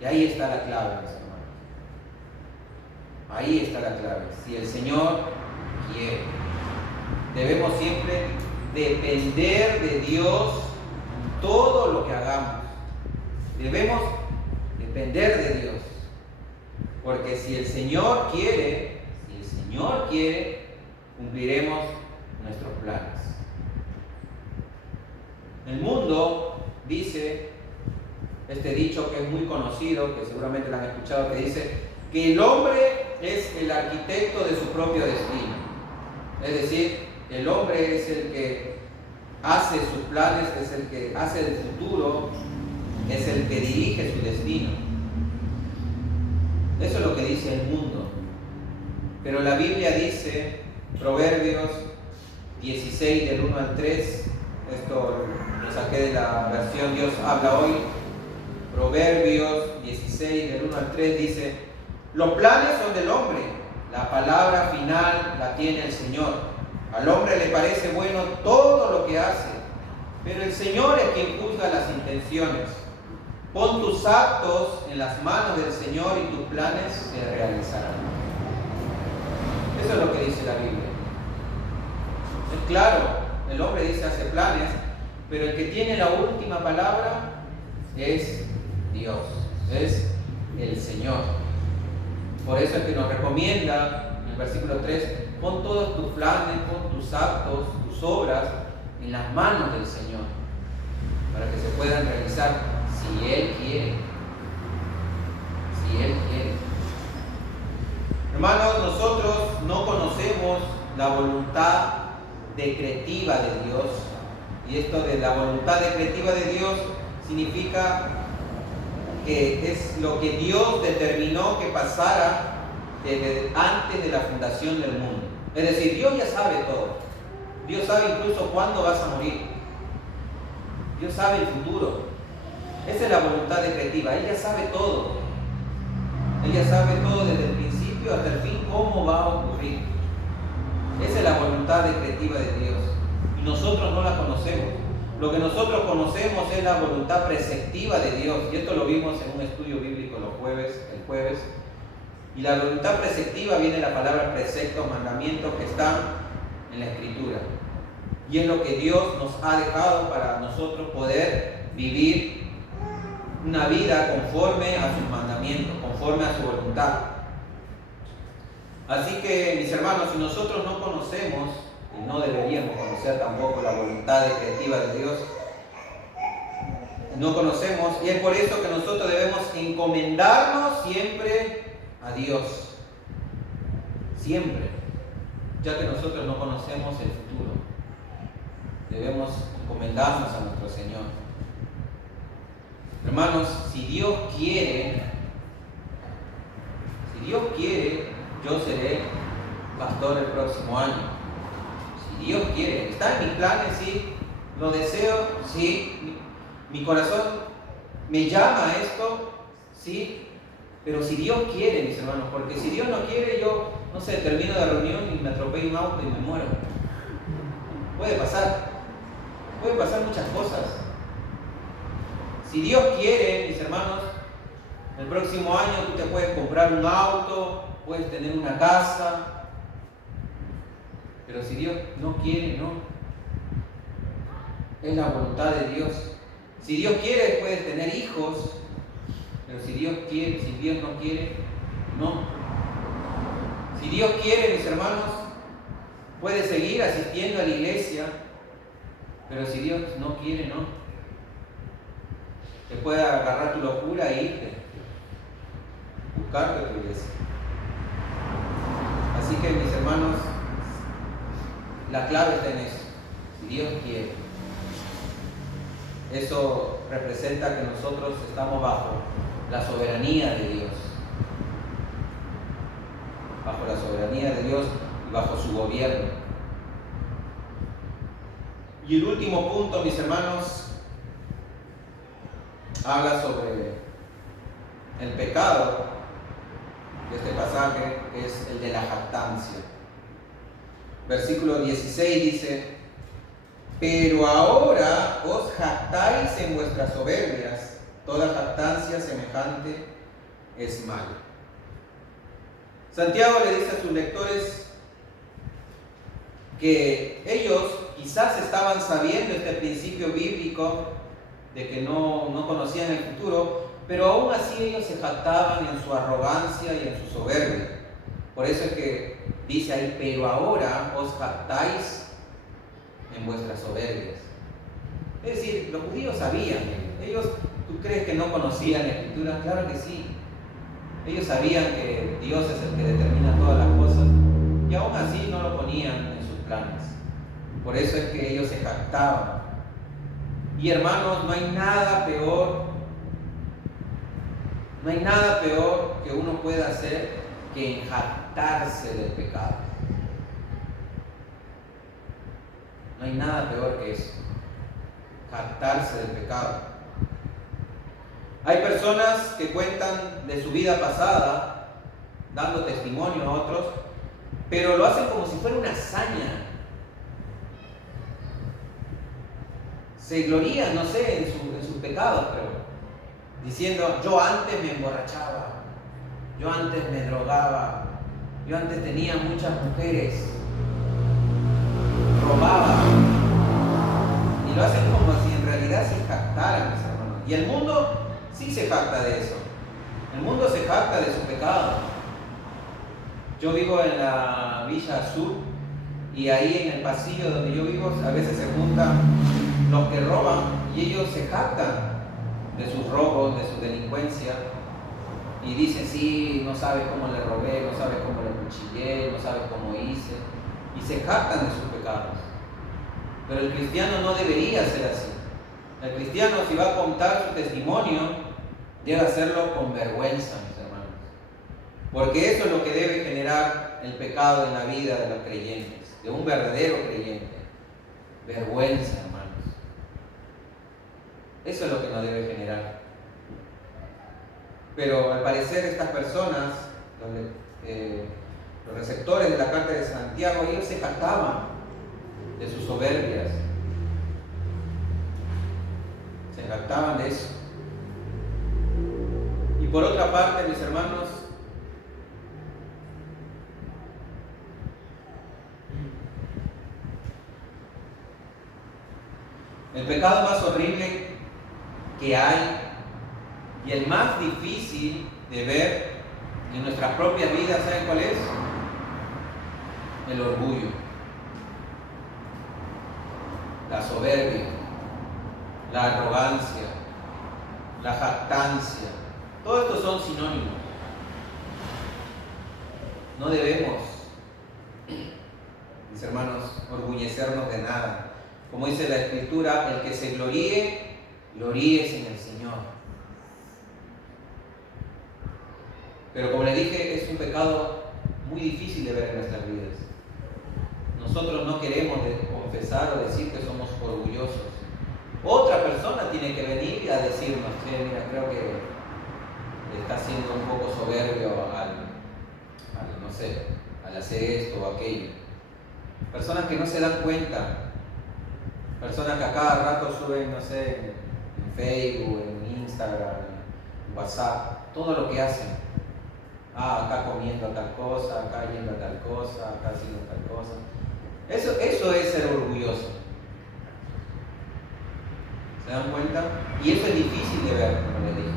Y ahí está la clave, mis hermanos. Ahí está la clave. Si el Señor quiere. Debemos siempre depender de Dios en todo lo que hagamos. Debemos depender de Dios. Porque si el Señor quiere, cumpliremos nuestros planes. El mundo dice, este dicho que es muy conocido, que seguramente lo han escuchado, que dice que el hombre es el arquitecto de su propio destino. Es decir, el hombre es el que hace sus planes, es el que hace el futuro, es el que dirige su destino. Eso es lo que dice el mundo. Pero la Biblia dice, Proverbios 16 del 1 al 3, esto lo saqué de la versión Dios habla hoy, Proverbios 16 del 1 al 3 dice: los planes son del hombre, la palabra final la tiene el Señor. Al hombre le parece bueno todo lo que hace, pero el Señor es quien juzga las intenciones. Pon tus actos en las manos del Señor y tus planes se realizarán. Eso es lo que dice la Biblia. Es claro, el hombre dice hace planes, pero el que tiene la última palabra es Dios, es el Señor. Por eso es que nos recomienda en el versículo 3, pon todos tus planes, pon tus actos, tus obras en las manos del Señor, para que se puedan realizar si Él quiere. Si Él quiere. Hermanos, nosotros no conocemos la voluntad decretiva de Dios. Y esto de la voluntad decretiva de Dios significa que es lo que Dios determinó que pasara desde antes de la fundación del mundo. Es decir, Dios ya sabe todo. Dios sabe incluso cuándo vas a morir. Dios sabe el futuro. Esa es la voluntad decretiva. Él ya sabe todo. Él ya sabe todo desde el principio hasta el fin, cómo va a ocurrir. Esa es la voluntad decretiva de Dios. Y nosotros no la conocemos. Lo que nosotros conocemos es la voluntad preceptiva de Dios, y esto lo vimos en un estudio bíblico el jueves. Y la voluntad preceptiva viene de la palabra preceptos, mandamientos que están en la Escritura. Y es lo que Dios nos ha dejado para nosotros poder vivir una vida conforme a sus mandamientos, conforme a su voluntad. Así que, mis hermanos, si nosotros no conocemos, y no deberíamos conocer tampoco la voluntad decretiva de Dios, no conocemos, y es por eso que nosotros debemos encomendarnos siempre a Dios, siempre, ya que nosotros no conocemos el futuro. Debemos encomendarnos a nuestro Señor. Hermanos, si Dios quiere, yo seré pastor el próximo año. Si Dios quiere, está en mis planes, sí, lo deseo, sí, mi corazón me llama a esto, sí, pero si Dios quiere, mis hermanos, porque si Dios no quiere, yo, no sé, termino la reunión y me atropello un auto y me muero. Pueden pasar muchas cosas. Si Dios quiere, mis hermanos, el próximo año tú te puedes comprar un auto, puedes tener una casa, pero si Dios no quiere, no. Es la voluntad de Dios. Si Dios quiere, puedes tener hijos, pero si Dios no quiere, no. Si Dios quiere, mis hermanos, puedes seguir asistiendo a la iglesia, pero si Dios no quiere, no. Te puede agarrar tu locura e irte, buscarte a tu iglesia. Así que, mis hermanos, la clave está en eso. Si Dios quiere. Eso representa que nosotros estamos bajo la soberanía de Dios. Bajo la soberanía de Dios y bajo su gobierno. Y el último punto, mis hermanos, habla sobre el pecado de este pasaje, que es el de la jactancia. Versículo 16 dice: pero ahora os jactáis en vuestras soberbias, toda jactancia semejante es mala. Santiago le dice a sus lectores que ellos quizás estaban sabiendo este principio bíblico de que no conocían el futuro, pero aún así ellos se jactaban en su arrogancia y en su soberbia. Por eso es que dice ahí: pero ahora os jactáis en vuestras soberbias. Es decir, los judíos sabían. ¿Tú crees que no conocían la Escritura? Claro que sí. Ellos sabían que Dios es el que determina todas las cosas, y aún así no lo ponían en sus planes. Por eso es que ellos se jactaban. Y hermanos, no hay nada peor que uno pueda hacer que jactarse del pecado. No hay nada peor que eso, jactarse del pecado. Hay personas que cuentan de su vida pasada, dando testimonio a otros, pero lo hacen como si fuera una hazaña. Se glorían, no sé, en sus pecados, pero diciendo: yo antes me emborrachaba, yo antes me drogaba, yo antes tenía muchas mujeres, robaba. Y lo hacen como si en realidad se jactaran, mis hermanos. Y el mundo sí se jacta de eso. El mundo se jacta de su pecado. Yo vivo en la Villa Sur, y ahí en el pasillo donde yo vivo a veces se juntan los que roban, y ellos se jactan de sus robos, de su delincuencia, y dicen: sí, no sabes cómo le robé, no sabes cómo le cuchillé, no sabes cómo hice, y se jactan de sus pecados. Pero el cristiano no debería ser así. El cristiano, si va a contar su testimonio, debe hacerlo con vergüenza, mis hermanos, porque eso es lo que debe generar el pecado en la vida de los creyentes, de un verdadero creyente. Vergüenza, hermanos. Eso es lo que nos debe generar. Pero al parecer estas personas, los receptores de la carta de Santiago, ellos se jactaban de sus soberbias. Se jactaban de eso. Y por otra parte, mis hermanos, el pecado más horrible que hay y el más difícil de ver en nuestras propias vidas, ¿saben cuál es? El orgullo, la soberbia, la arrogancia, la jactancia. Todos estos son sinónimos. No debemos, mis hermanos, orgullecernos de nada. Como dice la Escritura, el que se gloríe, gloríese en el Señor. Pero como le dije, es un pecado muy difícil de ver en nuestras vidas. Nosotros no queremos confesar o decir que somos orgullosos. Otra persona tiene que venir a decirnos, mira, creo que está siendo un poco soberbio al hacer esto o aquello. Personas que no se dan cuenta, personas que a cada rato suben, en Facebook, en Instagram, en WhatsApp, todo lo que hacen. Acá comiendo tal cosa, acá yendo a tal cosa, acá haciendo tal cosa. Eso es ser orgulloso. ¿Se dan cuenta? Y eso es difícil de ver, como les dije.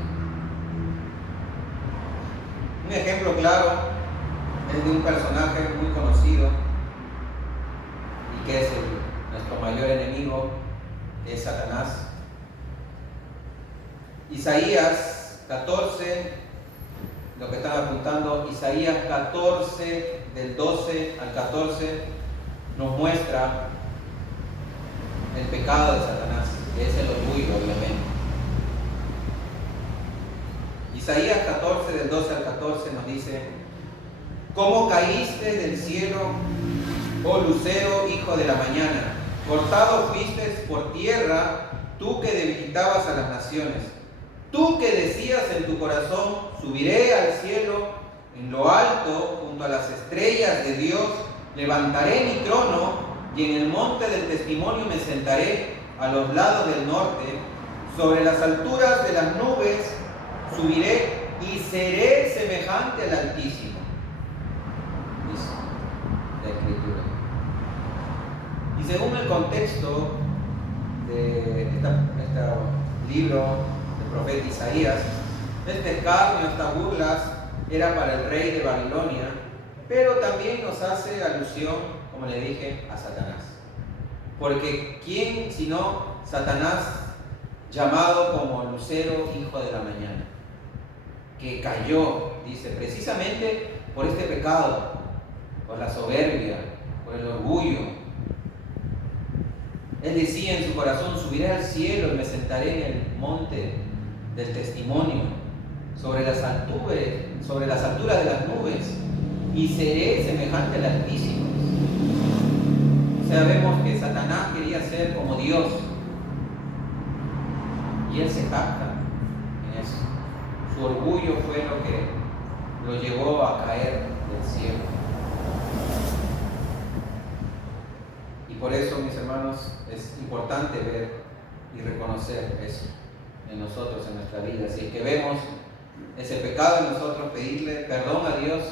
Un ejemplo claro es de un personaje muy conocido y que es nuestro mayor enemigo, que es Satanás. Isaías 14, lo que están apuntando, Isaías 14, del 12 al 14, nos muestra el pecado de Satanás, que es el orgullo, obviamente. Isaías 14, del 12 al 14 nos dice: ¿Cómo caíste del cielo, oh lucero, hijo de la mañana? Cortado fuiste por tierra, tú que debilitabas a las naciones. Tú que decías en tu corazón, subiré al cielo, en lo alto, junto a las estrellas de Dios, levantaré mi trono y en el monte del testimonio me sentaré a los lados del norte, sobre las alturas de las nubes subiré y seré semejante al Altísimo. Dice la Escritura. Y según el contexto de este libro del profeta Isaías, este escarnio, estas burlas, era para el rey de Babilonia, pero también nos hace alusión, como le dije, a Satanás. Porque ¿quién sino Satanás, llamado como lucero, hijo de la mañana? Que cayó, dice, precisamente por este pecado, por la soberbia, por el orgullo. Él decía en su corazón: subiré al cielo y me sentaré en el monte del testimonio, sobre las alturas de las nubes, y seré semejante al Altísimo. O sea, vemos que Satanás quería ser como Dios, y él se jacta en eso. Su orgullo fue lo que lo llevó a caer del cielo. Y por eso, mis hermanos, es importante ver y reconocer eso en nosotros, en nuestra vida. Si es que vemos ese pecado en nosotros, pedirle perdón a Dios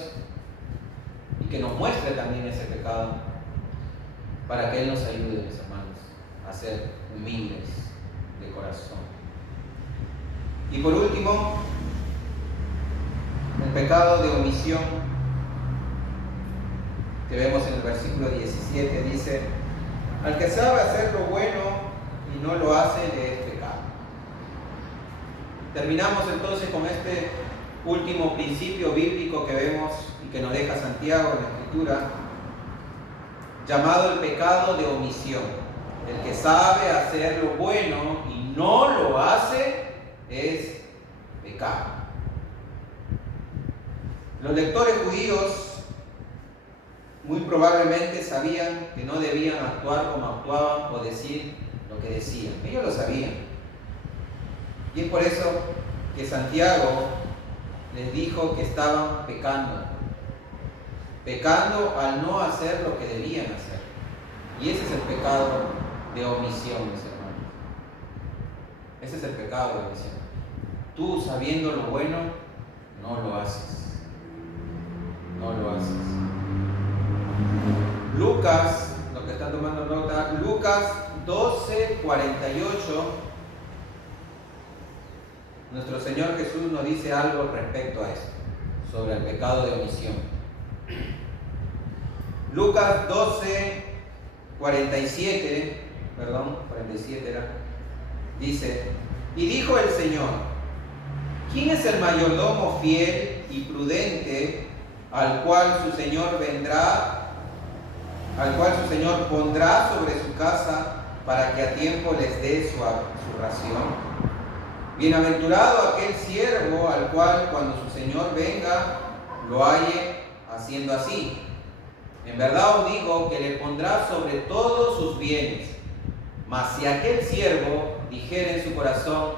y que nos muestre también ese pecado, para que Él nos ayude, mis hermanos, a ser humildes de corazón. Y por último, el pecado de omisión, que vemos en el versículo 17, dice: al que sabe hacer lo bueno y no lo hace, le es pecado. Terminamos entonces con este último principio bíblico que vemos y que nos deja Santiago en la Escritura, llamado el pecado de omisión. El que sabe hacer lo bueno y no lo hace es pecado. Los lectores judíos muy probablemente sabían que no debían actuar como actuaban o decir lo que decían. Ellos lo sabían. Y es por eso que Santiago les dijo que estaban pecando al no hacer lo que debían hacer. Y ese es el pecado de omisión, mis hermanos. Ese es el pecado de omisión. Tú, sabiendo lo bueno, no lo haces. No lo haces. Lucas, lo que están tomando nota, Lucas 12:48, nuestro Señor Jesús nos dice algo respecto a esto, sobre el pecado de omisión. Lucas 12:47, 47 era, dice: y dijo el Señor: ¿quién es el mayordomo fiel y prudente al cual su Señor pondrá sobre su casa para que a tiempo les dé su ración? Bienaventurado aquel siervo al cual cuando su Señor venga lo halle haciendo así. En verdad os digo que le pondrá sobre todos sus bienes. Mas si aquel siervo dijere en su corazón: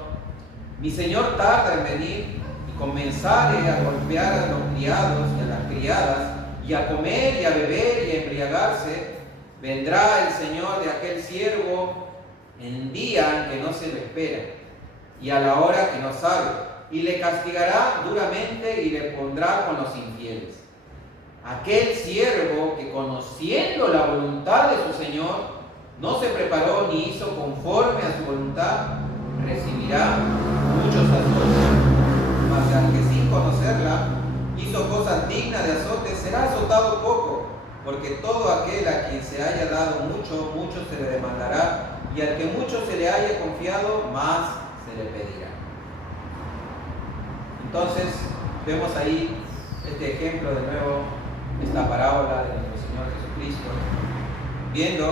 mi Señor tarda en venir, y comenzare a golpear a los criados y a las criadas, y a comer y a beber y a embriagarse, vendrá el Señor de aquel siervo en día en que no se lo espera, y a la hora que no sabe, y le castigará duramente y le pondrá con los infieles. Aquel siervo que, conociendo la voluntad de su Señor, no se preparó ni hizo conforme a su voluntad, recibirá muchos azotes. Mas al que sin conocerla hizo cosas dignas de azote, será azotado poco, porque todo aquel a quien se haya dado mucho, mucho se le demandará, y al que mucho se le haya confiado, más se le pedirá. Entonces, vemos ahí este ejemplo de nuevo, esta parábola de nuestro Señor Jesucristo, viendo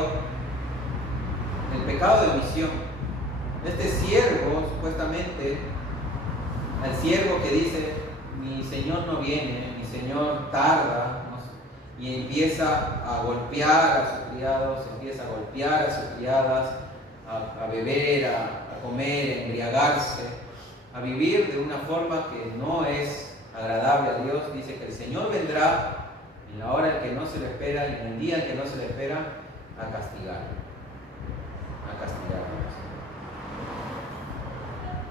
el pecado de omisión. Este siervo, supuestamente, al siervo que dice: mi Señor no viene, mi Señor tarda, ¿no? Y empieza a golpear a sus criados, empieza a golpear a sus criadas, a beber, a comer, a embriagarse, a vivir de una forma que no es agradable a Dios. Dice que el Señor vendrá en la hora en que no se le espera, y en el día en que no se le espera, a castigarlo.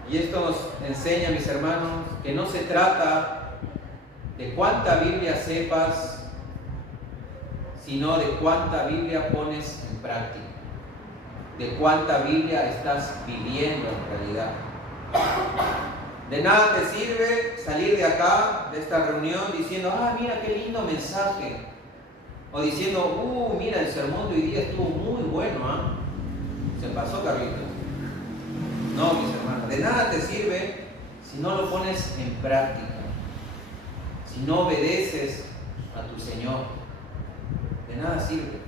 Y esto nos enseña, mis hermanos, que no se trata de cuánta Biblia sepas, sino de cuánta Biblia pones en práctica, de cuánta Biblia estás viviendo en realidad. De nada te sirve salir de acá, de esta reunión, diciendo: mira qué lindo mensaje, o diciendo: mira, el sermón de hoy día estuvo muy bueno, se pasó Carlitos. No, mis hermanos, de nada te sirve si no lo pones en práctica, si no obedeces a tu Señor. De nada sirve.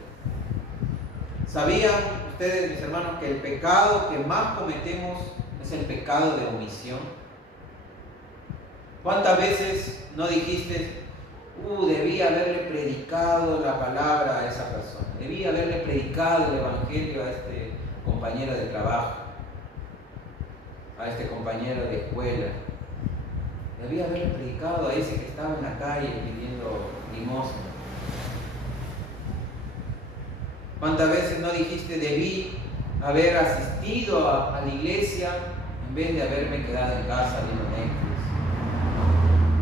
¿Sabían ustedes, mis hermanos, que el pecado que más cometemos es el pecado de omisión? ¿Cuántas veces no dijiste: debí haberle predicado la palabra a esa persona, debí haberle predicado el evangelio a este compañero de trabajo, a este compañero de escuela, debí haberle predicado a ese que estaba en la calle pidiendo limosna? ¿Cuántas veces no dijiste: debí haber asistido a la iglesia en vez de haberme quedado en casa viendo Netflix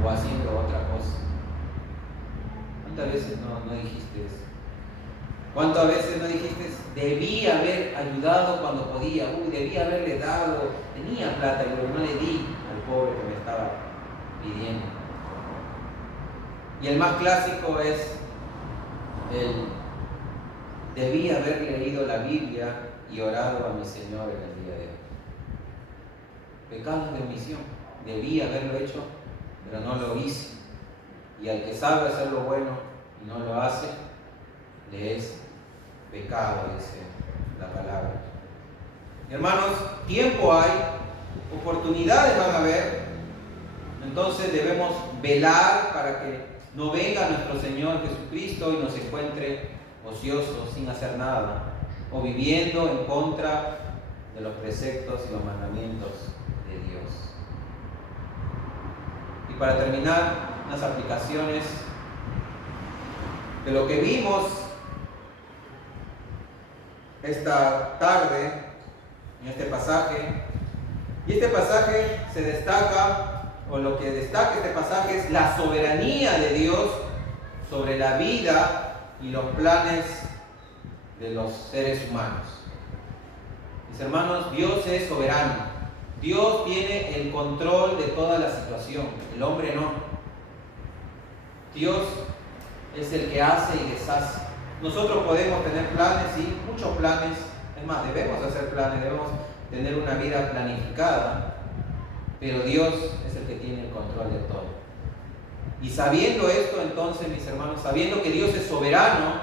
o haciendo otra cosa? ¿Cuántas veces no dijiste eso? ¿Cuántas veces no dijiste: debí haber ayudado cuando podía, debí haberle dado, tenía plata pero no le di al pobre que me estaba pidiendo? Y el más clásico es el: debí haber leído la Biblia y orado a mi Señor en el día de hoy. Pecados de omisión. Debí haberlo hecho, pero no lo hice. Y al que sabe hacer lo bueno y no lo hace, le es pecado, dice la palabra. Hermanos, tiempo hay, oportunidades van a haber, entonces debemos velar para que no venga nuestro Señor Jesucristo y nos encuentre ociosos, sin hacer nada, o viviendo en contra de los preceptos y los mandamientos de Dios. Y para terminar, unas aplicaciones de lo que vimos esta tarde en este pasaje. Y este pasaje se destaca, o lo que destaca este pasaje es la soberanía de Dios sobre la vida y los planes de los seres humanos. Mis hermanos, Dios es soberano. Dios tiene el control de toda la situación, el hombre no. Dios es el que hace y deshace. Nosotros podemos tener planes, sí, muchos planes. Es más, debemos hacer planes, debemos tener una vida planificada, pero Dios es el que tiene el control de todo. Y sabiendo esto, entonces, mis hermanos, sabiendo que Dios es soberano,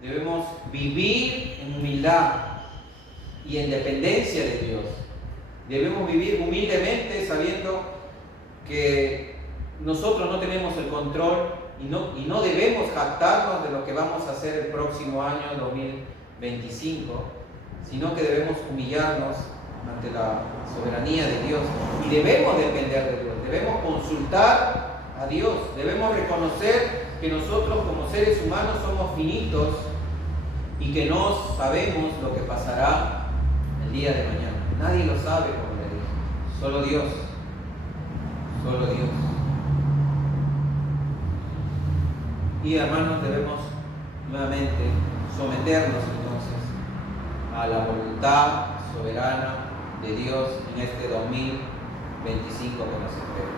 debemos vivir en humildad y en dependencia de Dios. Debemos vivir humildemente sabiendo que nosotros no tenemos el control y no debemos jactarnos de lo que vamos a hacer el próximo año 2025, sino que debemos humillarnos ante la soberanía de Dios y debemos depender de Dios, debemos consultar a Dios, debemos reconocer que nosotros como seres humanos somos finitos y que no sabemos lo que pasará el día de mañana. Nadie lo sabe, como le dije, solo Dios, solo Dios. Y hermanos, debemos nuevamente someternos entonces a la voluntad soberana de Dios en este 2025 que nos espera.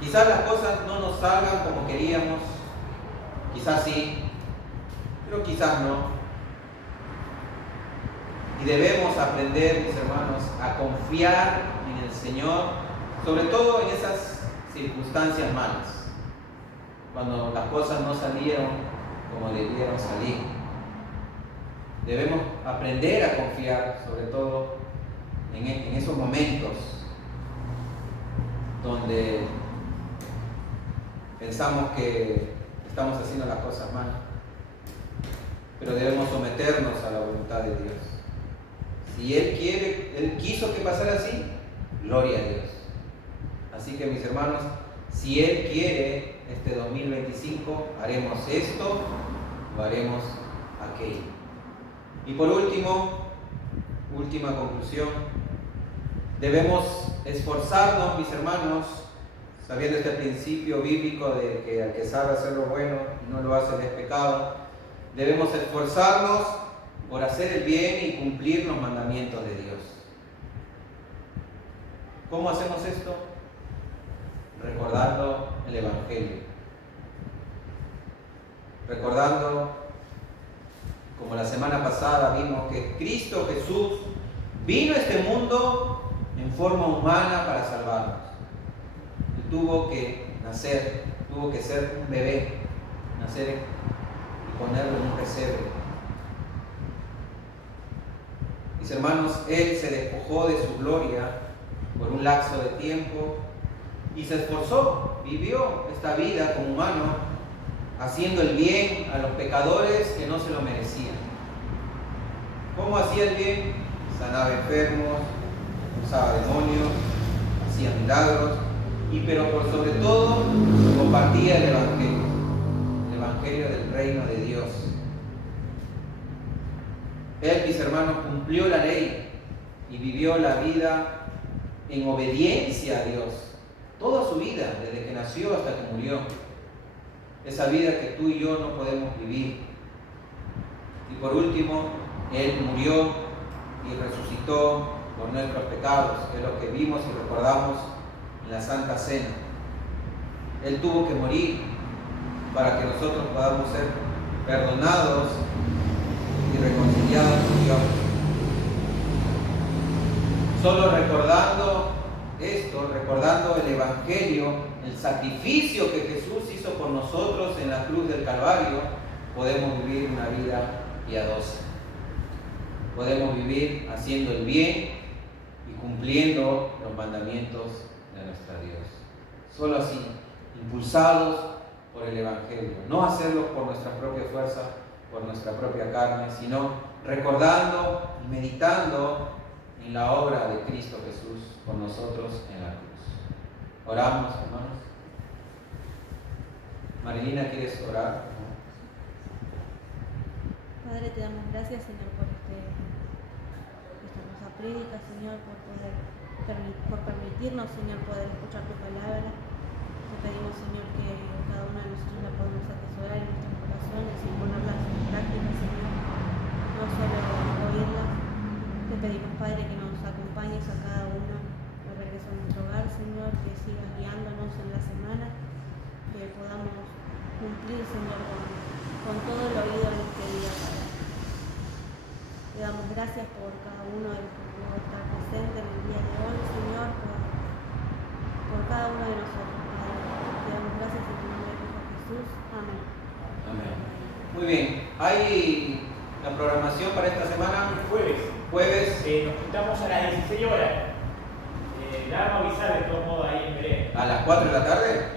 Quizás las cosas no nos salgan como queríamos, quizás sí, pero quizás no. Y debemos aprender, mis hermanos, a confiar en el Señor, sobre todo en esas circunstancias malas, cuando las cosas no salieron como debieron salir. Debemos aprender a confiar, sobre todo en esos momentos donde pensamos que estamos haciendo las cosas mal, pero debemos someternos a la voluntad de Dios. Si Él quiso que pasara así, gloria a Dios. Así que, mis hermanos, si Él quiere este 2025, haremos esto o haremos aquello. Y por último, última conclusión, debemos esforzarnos, mis hermanos, sabiendo este principio bíblico de que al que sabe hacer lo bueno y no lo hace es pecado. Debemos esforzarnos por hacer el bien y cumplir los mandamientos de Dios. ¿Cómo hacemos esto? Recordando el Evangelio. Recordando, como la semana pasada vimos, que Cristo Jesús vino a este mundo en forma humana para salvarnos. Y tuvo que nacer, tuvo que ser un bebé, nacer y ponerlo en un pesebre. Mis hermanos, Él se despojó de su gloria por un lapso de tiempo y se esforzó, vivió esta vida como humano, haciendo el bien a los pecadores que no se lo merecían. ¿Cómo hacía el bien? Sanaba enfermos, expulsaba demonios, hacía milagros, pero por sobre todo compartía el Evangelio del reino de Dios. Él, mis hermanos, cumplió la ley y vivió la vida en obediencia a Dios. Toda su vida, desde que nació hasta que murió. Esa vida que tú y yo no podemos vivir. Y por último, Él murió y resucitó por nuestros pecados, que es lo que vimos y recordamos en la Santa Cena. Él tuvo que morir para que nosotros podamos ser perdonados y reconciliados con Dios. Solo recordando esto, recordando el Evangelio, el sacrificio que Jesús hizo por nosotros en la cruz del Calvario, podemos vivir una vida piadosa. Podemos vivir haciendo el bien y cumpliendo los mandamientos de nuestro Dios. Solo así, impulsados por el Evangelio. No hacerlo por nuestra propia fuerza, por nuestra propia carne, sino recordando y meditando en la obra de Cristo Jesús por nosotros en la cruz. Oramos, hermanos. Marilina, ¿quieres orar? Padre, te damos gracias, Señor, por prédica, Señor, por permitirnos, Señor, poder escuchar tu palabra. Te pedimos, Señor, que cada uno de nosotros la podamos atesorar en nuestros corazones y ponerlas en práctica, Señor, no solo oírlas. Te pedimos, Padre, que nos acompañes a cada uno al regreso a nuestro hogar, Señor, que sigas guiándonos en la semana, que podamos cumplir, Señor, con todo lo oído en este día, Padre. Te damos gracias por cada uno de los que pudo estar presente en el día de hoy, Señor, por cada uno de nosotros, Padre. Te damos gracias en tu nombre de Hijo Jesús. Amén. Amén. Muy bien. ¿Hay la programación para esta semana? Jueves. Jueves. Nos juntamos a las 16 horas. La vamos a avisar de todos modos ahí en Belén. ¿A las 4 de la tarde?